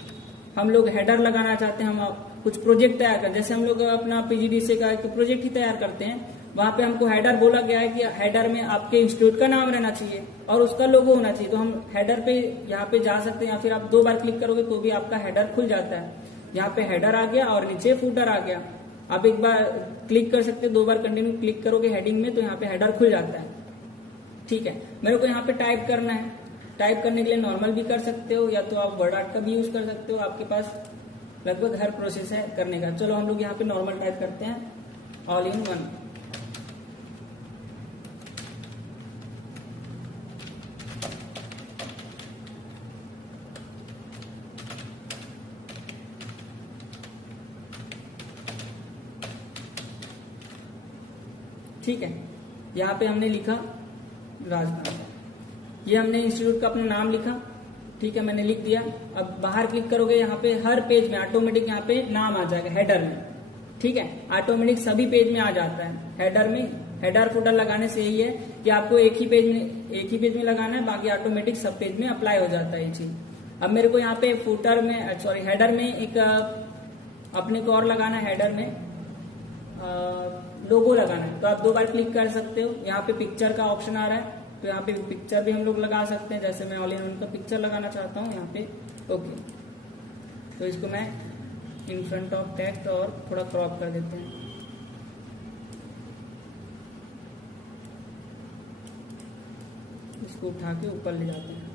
हम लोग हेडर लगाना चाहते हैं, हम कुछ प्रोजेक्ट तैयार कर, जैसे हम लोग अपना PGDCA का एक प्रोजेक्ट ही तैयार करते हैं, वहां पे हमको हेडर बोला गया है कि हेडर में आपके इंस्टीट्यूट का नाम रहना चाहिए और उसका लोगो होना चाहिए। तो हम हेडर पे यहाँ पे जा सकते हैं, या फिर आप 2 बार क्लिक करोगे तो भी आपका हेडर खुल जाता है। यहाँ पे हेडर आ गया और नीचे फुटर आ गया। आप एक बार क्लिक कर सकते हैं, 2 बार कंटिन्यू क्लिक करोगे हेडिंग में तो यहाँ पे हेडर खुल जाता है। ठीक है, मेरे को यहाँ पे टाइप करना है। टाइप करने के लिए नॉर्मल भी कर सकते हो या तो आप वर्ड आर्ट का भी यूज कर सकते हो। आपके पास लगभग हर प्रोसेस है करने का। चलो हम लोग यहाँ पे नॉर्मल टाइप करते हैं, ऑल इन वन। ठीक है, यहाँ पे हमने लिखा राजधानी, ये हमने इंस्टीट्यूट का अपना नाम लिखा। ठीक है, मैंने लिख दिया। अब बाहर क्लिक करोगे, यहाँ पे हर पेज में ऑटोमेटिक यहाँ पे नाम आ जाएगा हेडर में। ठीक है, ऑटोमेटिक सभी पेज में आ जाता है हेडर में। हेडर फुटर लगाने से यही है कि आपको एक ही पेज में लगाना है, बाकी ऑटोमेटिक सब पेज में अप्लाई हो जाता है ये चीज। अब मेरे को यहाँ पे हेडर में एक अपने को और लगाना है, हेडर में लोगो लगाना है। तो आप 2 बार क्लिक कर सकते हो। यहाँ पे पिक्चर का ऑप्शन आ रहा है तो यहाँ पे पिक्चर भी हम लोग लगा सकते हैं, जैसे मैं ऑल इन वन का पिक्चर लगाना चाहता हूँ यहाँ पे। ओके, तो इसको मैं इन फ्रंट ऑफ टेक्स्ट और थोड़ा क्रॉप कर देते हैं। इसको उठा के ऊपर ले जाते हैं।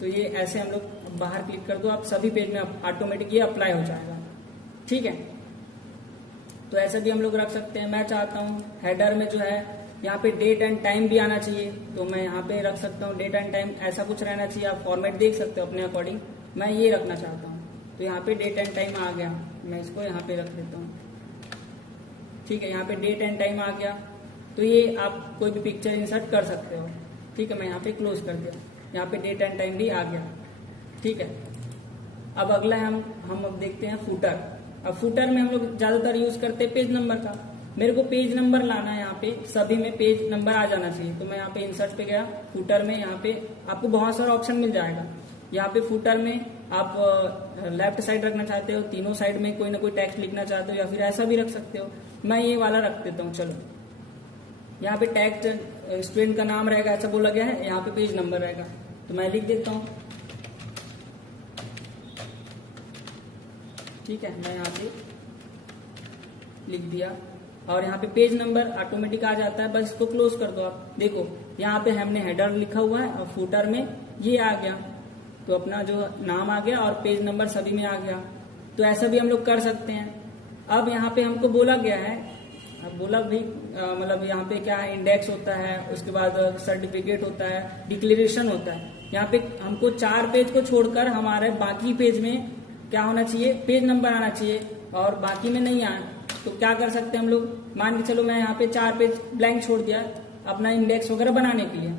तो ये ऐसे हम लोग बाहर क्लिक कर दो आप, सभी पेज में ऑटोमेटिक ये अप्लाई हो जाएगा। ठीक है, तो ऐसा भी हम लोग रख सकते हैं। मैं चाहता हूँ हेडर में जो है यहाँ पे डेट एंड टाइम भी आना चाहिए, तो मैं यहाँ पे रख सकता हूँ डेट एंड टाइम, ऐसा कुछ रहना चाहिए। आप फॉर्मेट देख सकते हो अपने अकॉर्डिंग, मैं ये रखना चाहता हूँ। तो यहाँ पे डेट एंड टाइम आ गया, मैं इसको यहाँ पे रख देता हूँ। ठीक है, यहाँ पे डेट एंड टाइम आ गया। तो ये आप कोई भी पिक्चर इंसर्ट कर सकते हो। ठीक है, मैं यहाँ पे क्लोज कर दिया, यहाँ पे डेट एंड टाइम भी आ गया। ठीक है, अब अगला है हम अब देखते हैं फुटर। अब फुटर में हम लोग ज्यादातर यूज करते हैं पेज नंबर का। मेरे को पेज नंबर लाना है, यहाँ पे सभी में पेज नंबर आ जाना चाहिए। तो मैं यहाँ पे इंसर्ट पे गया, फुटर में यहाँ पे आपको बहुत सारा ऑप्शन मिल जाएगा। यहाँ पे फुटर में आप लेफ्ट साइड रखना चाहते हो, तीनों साइड में कोई ना कोई टेक्स्ट लिखना चाहते हो, या फिर ऐसा भी रख सकते हो। मैं ये वाला रख देता हूँ। चलो, यहाँ पे टेक्स्ट स्टूडेंट का नाम रहेगा, ऐसा बोला गया है। यहाँ पे पेज नंबर रहेगा, तो मैं लिख देता हूँ। ठीक है, मैं यहाँ पे लिख दिया और यहाँ पे पेज नंबर ऑटोमेटिक आ जाता है। बस इसको क्लोज कर दो आप। देखो यहाँ पे हमने हेडर लिखा हुआ है और फुटर में ये आ गया, तो अपना जो नाम आ गया और पेज नंबर सभी में आ गया। तो ऐसा भी हम लोग कर सकते हैं। अब यहाँ पे हमको बोला गया है, अब बोला भी मतलब यहाँ पे क्या है, इंडेक्स होता है, उसके बाद सर्टिफिकेट होता है, डिक्लेरेशन होता है। यहाँ पे हमको 4 पेज को छोड़कर हमारे बाकी पेज में क्या होना चाहिए, पेज नंबर आना चाहिए, और बाकी में नहीं आए तो क्या कर सकते हैं हम लोग। मान के चलो मैं यहाँ पे 4 पेज ब्लैंक छोड़ दिया अपना इंडेक्स वगैरह बनाने के लिए।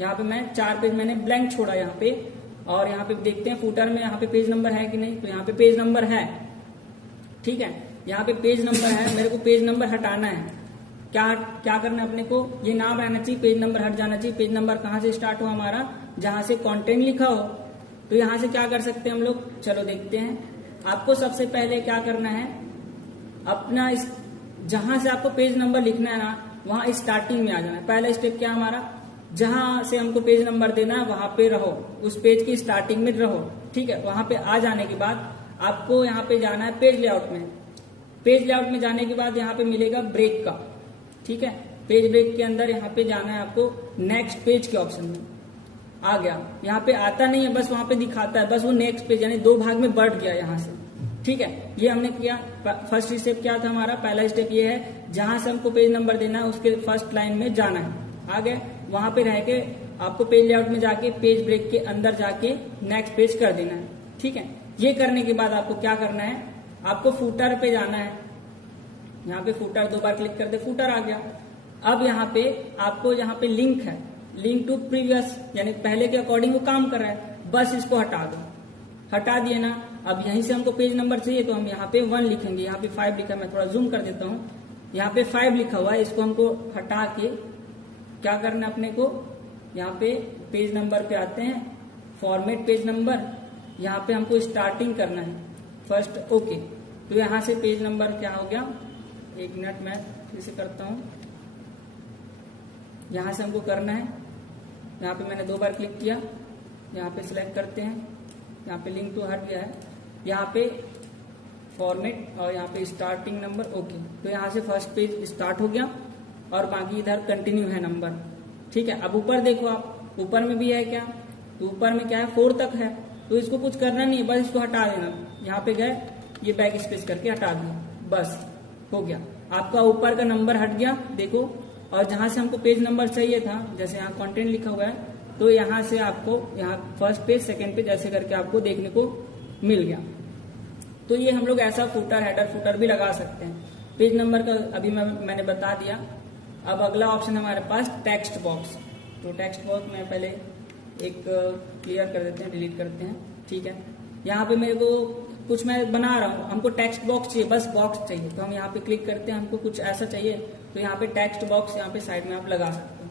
यहाँ पे मैं 4 पेज मैंने ब्लैंक छोड़ा यहाँ पे, और यहाँ पे देखते हैं फुटर में यहाँ पे पेज नंबर है कि नहीं। तो यहाँ पे पेज नंबर है। ठीक है, यहाँ पे पेज नंबर है, मेरे को पेज नंबर हटाना है। क्या करना है अपने को, ये नाम रहना चाहिए, पेज नंबर हट जाना चाहिए। पेज नंबर कहाँ से स्टार्ट हो हमारा, जहां से कंटेंट लिखा हो। तो यहाँ से क्या कर सकते हैं हम लोग, चलो देखते हैं। आपको सबसे पहले क्या करना है, अपना इस जहां से आपको पेज नंबर लिखना है ना, वहां स्टार्टिंग में आ जाना है। पहला स्टेप क्या हमारा, जहां से हमको पेज नंबर देना है वहां पे रहो, उस पेज की स्टार्टिंग में रहो। ठीक है, वहां पे आ जाने के बाद आपको यहाँ पे जाना है पेज लेआउट में। पेज लेआउट में जाने के बाद यहाँ पे मिलेगा ब्रेक का। ठीक है, पेज ब्रेक के अंदर यहाँ पे जाना है आपको नेक्स्ट पेज के ऑप्शन में। आ गया, यहाँ पे आता नहीं है, बस वहां पे दिखाता है, बस वो नेक्स्ट पेज, यानी 2 भाग में बढ़ गया यहाँ से। ठीक है, ये हमने किया। फर्स्ट स्टेप क्या था हमारा, पहला स्टेप ये है, जहां से हमको पेज नंबर देना है उसके फर्स्ट लाइन में जाना है। आ गए, वहां पे रह के आपको पेज लेआउट में जाके पेज ब्रेक के अंदर जाके नेक्स्ट पेज कर देना है। ठीक है, ये करने के बाद आपको क्या करना है, आपको फुटर पे जाना है। यहाँ पे फुटर 2 बार क्लिक कर दे, फुटर आ गया। अब यहाँ पे आपको यहाँ पे लिंक है, लिंक टू प्रीवियस, यानी पहले के अकॉर्डिंग वो काम कर रहा है, बस इसको हटा दो। हटा दिए ना, अब यहीं से हमको पेज नंबर चाहिए तो हम यहाँ पे 1 लिखेंगे। यहाँ पे 5 लिखा, मैं थोड़ा जूम कर देता हूँ। यहाँ पे 5 लिखा हुआ है, इसको हमको हटा के क्या करना है अपने को, यहाँ पे पेज नंबर पे आते हैं, फॉर्मेट पेज नंबर, यहाँ पे हमको स्टार्टिंग करना है फर्स्ट। ओके, तो यहाँ से पेज नंबर क्या हो गया, 1 मिनट मैं फिर से करता हूँ। यहाँ से हमको करना है, यहाँ पे मैंने 2 बार क्लिक किया, यहाँ पे सिलेक्ट करते हैं, यहाँ पे लिंक टू हट गया है, यहाँ पे फॉर्मेट और यहाँ पे स्टार्टिंग नंबर। ओके, तो यहाँ से फर्स्ट पेज स्टार्ट हो गया और बाकी इधर कंटिन्यू है नंबर। ठीक है, अब ऊपर देखो आप, ऊपर में भी है क्या, तो ऊपर में क्या है 4 तक है, तो इसको कुछ करना नहीं है, बस इसको हटा देना। यहाँ पे गए, ये बैक स्पेस करके हटा दिया, बस हो गया, आपका ऊपर का नंबर हट गया। देखो, और जहां से हमको पेज नंबर चाहिए था, जैसे यहाँ कंटेंट लिखा हुआ है, तो यहाँ से आपको यहाँ फर्स्ट पेज, सेकंड पेज ऐसे करके आपको देखने को मिल गया। तो ये हम लोग ऐसा फुटर, हेडर फुटर भी लगा सकते हैं। पेज नंबर का अभी मैंने बता दिया। अब अगला ऑप्शन हमारे पास टेक्स्ट बॉक्स। तो टेक्स्ट बॉक्स में पहले एक क्लियर कर देते हैं, डिलीट करते हैं। ठीक है, यहाँ पे मेरे को कुछ मैं बना रहा हूँ, हमको टेक्स्ट बॉक्स चाहिए, बस बॉक्स चाहिए, तो हम यहाँ पे क्लिक करते हैं, हमको कुछ ऐसा चाहिए, तो यहाँ पे टेक्स्ट बॉक्स यहाँ पे साइड में आप लगा सकते हो,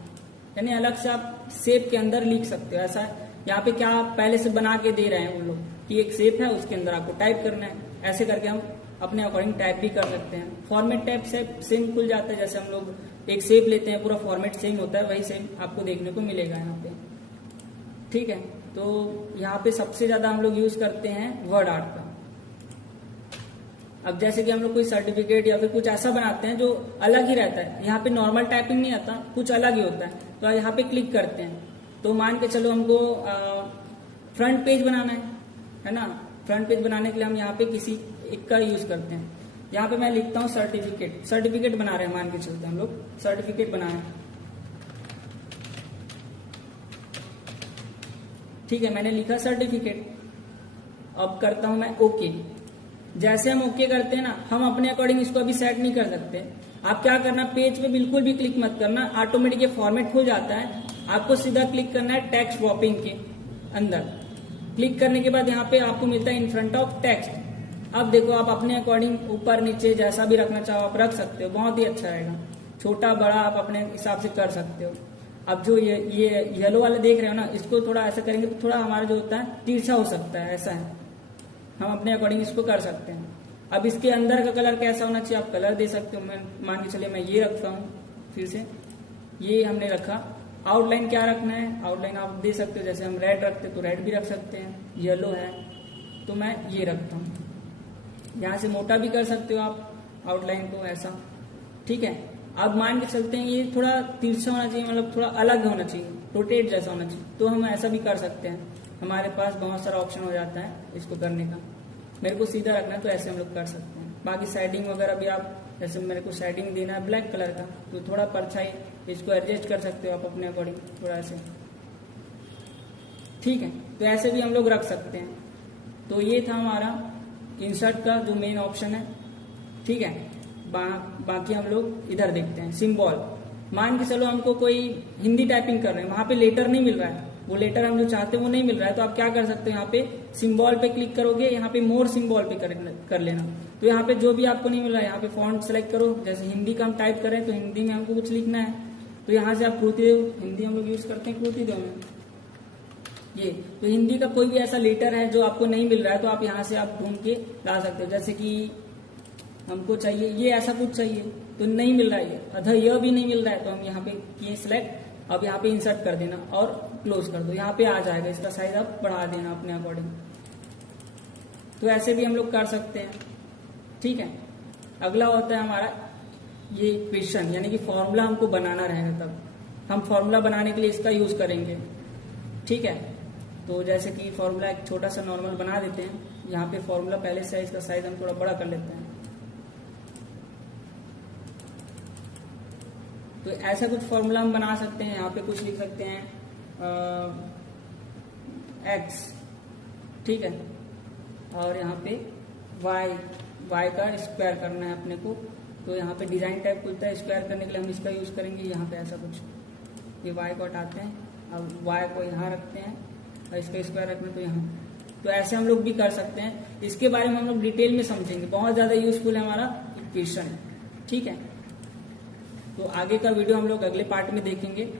यानी अलग से आप शेप के अंदर लिख सकते हो। ऐसा यहाँ पे क्या पहले से बना के दे रहे हैं उन लोग कि एक शेप है, उसके अंदर आपको टाइप करना है, ऐसे करके हम अपने अकॉर्डिंग टाइप भी कर सकते हैं। फॉर्मेट टाइप से सेम खुल जाता है, जैसे हम लोग एक शेप लेते हैं पूरा फॉर्मेट सेम होता है, वही सेम आपको देखने को मिलेगा यहाँ पे। ठीक है, तो यहाँ पे सबसे ज्यादा हम लोग यूज करते हैं वर्ड आर्ट का। अब जैसे कि हम लोग कोई सर्टिफिकेट या फिर कुछ ऐसा बनाते हैं जो अलग ही रहता है, यहाँ पे नॉर्मल टाइपिंग नहीं आता, कुछ अलग ही होता है, तो यहाँ पे क्लिक करते हैं। तो मान के चलो हमको फ्रंट पेज बनाना है ना। फ्रंट पेज बनाने के लिए हम यहाँ पे किसी एक का यूज करते हैं। यहाँ पे मैं लिखता हूँ सर्टिफिकेट बना रहे हैं, मान के चलते हम लोग सर्टिफिकेट बना रहे हैं। ठीक है, मैंने लिखा सर्टिफिकेट। अब करता हूं मैं ओके। जैसे हम ओके करते हैं ना, हम अपने अकॉर्डिंग इसको अभी सेट नहीं कर सकते। आप क्या करना, पेज पे बिल्कुल भी क्लिक मत करना, ऑटोमेटिक ये फॉर्मेट हो जाता है। आपको सीधा क्लिक करना है टेक्स्ट ड्रॉपिंग के अंदर। क्लिक करने के बाद यहाँ पे आपको मिलता है इन फ्रंट ऑफ टेक्स्ट। अब देखो, आप अपने अकॉर्डिंग ऊपर नीचे जैसा भी रखना चाहो आप रख सकते हो, बहुत ही अच्छा रहेगा। छोटा बड़ा आप अपने हिसाब से कर सकते हो। अब जो ये येलो वाले देख रहे हो ना, इसको थोड़ा ऐसा करेंगे तो थोड़ा हमारा जो होता है तिरछा हो सकता है, ऐसा है। हम अपने अकॉर्डिंग इसको कर सकते हैं। अब इसके अंदर का कलर कैसा होना चाहिए, आप कलर दे सकते हो। मैं मान के चलिए मैं ये रखता हूँ, फिर से ये हमने रखा। आउटलाइन क्या रखना है, आउटलाइन आप दे सकते हो। जैसे हम रेड रखते तो रेड भी रख सकते हैं, येलो है तो मैं ये रखता हूँ। यहाँ से मोटा भी कर सकते हो आप आउटलाइन को, ऐसा। ठीक है, अब मान के चलते हैं ये थोड़ा तिरछा होना चाहिए, मतलब थोड़ा अलग होना चाहिए, रोटेट जैसा होना चाहिए, तो हम ऐसा भी कर सकते हैं। हमारे पास बहुत सारा ऑप्शन हो जाता है इसको करने का। मेरे को सीधा रखना है तो ऐसे हम लोग कर सकते हैं। बाकी शेडिंग वगैरह भी आप, जैसे मेरे को शेडिंग देना है ब्लैक कलर का, तो थोड़ा परछाई इसको एडजस्ट कर सकते हो आप अपने अकॉर्डिंग थोड़ा ऐसे। ठीक है, तो ऐसे भी हम लोग रख सकते हैं। तो ये था हमारा इंसर्ट का जो मेन ऑप्शन है। ठीक है, बाकी हम लोग इधर देखते हैं सिंबल। मान के चलो हमको कोई हिंदी टाइपिंग कर रहे हैं, वहां पे लेटर नहीं मिल रहा है, वो लेटर हम जो चाहते हैं वो नहीं मिल रहा है, तो आप क्या कर सकते हो, यहाँ पे सिंबल पे क्लिक करोगे, यहाँ पे मोर सिंबल पे कर लेना। तो यहाँ पे जो भी आपको नहीं मिल रहा है, यहाँ पे फॉन्ट सेलेक्ट करो। जैसे हिंदी का हम टाइप करें तो हिंदी में हमको कुछ लिखना है, तो यहाँ से आप कृतिदेव, हिंदी हम लोग यूज करते हैं कृतिदेव में ये। तो हिंदी का कोई भी ऐसा लेटर है जो आपको नहीं मिल रहा है, तो आप यहाँ से आप ढूंढ के ला सकते हो। जैसे कि हमको चाहिए ये ऐसा कुछ चाहिए, तो नहीं मिल रहा है, अधर यह भी नहीं मिल रहा है, तो हम यहाँ पे किए सिलेक्ट। अब यहाँ पे इंसर्ट कर देना और क्लोज कर दो, यहाँ पे आ जाएगा। इसका साइज आप बढ़ा देना अपने अकॉर्डिंग। तो ऐसे भी हम लोग कर सकते हैं। ठीक है, अगला होता है हमारा ये क्वेश्चन, यानी कि फॉर्मूला हमको बनाना रहेगा। तब हम फॉर्मूला बनाने के लिए इसका यूज करेंगे। ठीक है, तो जैसे कि फॉर्मूला एक छोटा सा नॉर्मल बना देते हैं। यहाँ पे फॉर्मूला पहले से इसका साइज हम थोड़ा बड़ा कर लेते हैं। तो ऐसा कुछ फॉर्मूला हम बना सकते हैं। यहाँ पे कुछ लिख सकते हैं एक्स, ठीक है, और यहाँ पे वाई का स्क्वायर करना है अपने को। तो यहाँ पे डिजाइन टाइप खुलता है, स्क्वायर करने के लिए हम इसका यूज करेंगे। यहाँ पे ऐसा कुछ, ये वाई को हटाते हैं, अब वाई को यहाँ रखते हैं और इसका स्क्वायर रखना तो यहाँ। तो ऐसे हम लोग भी कर सकते हैं। इसके बारे में हम लोग डिटेल में समझेंगे, बहुत ज्यादा यूजफुल है हमारा इक्वेशन। ठीक है, तो आगे का वीडियो हम लोग अगले पार्ट में देखेंगे।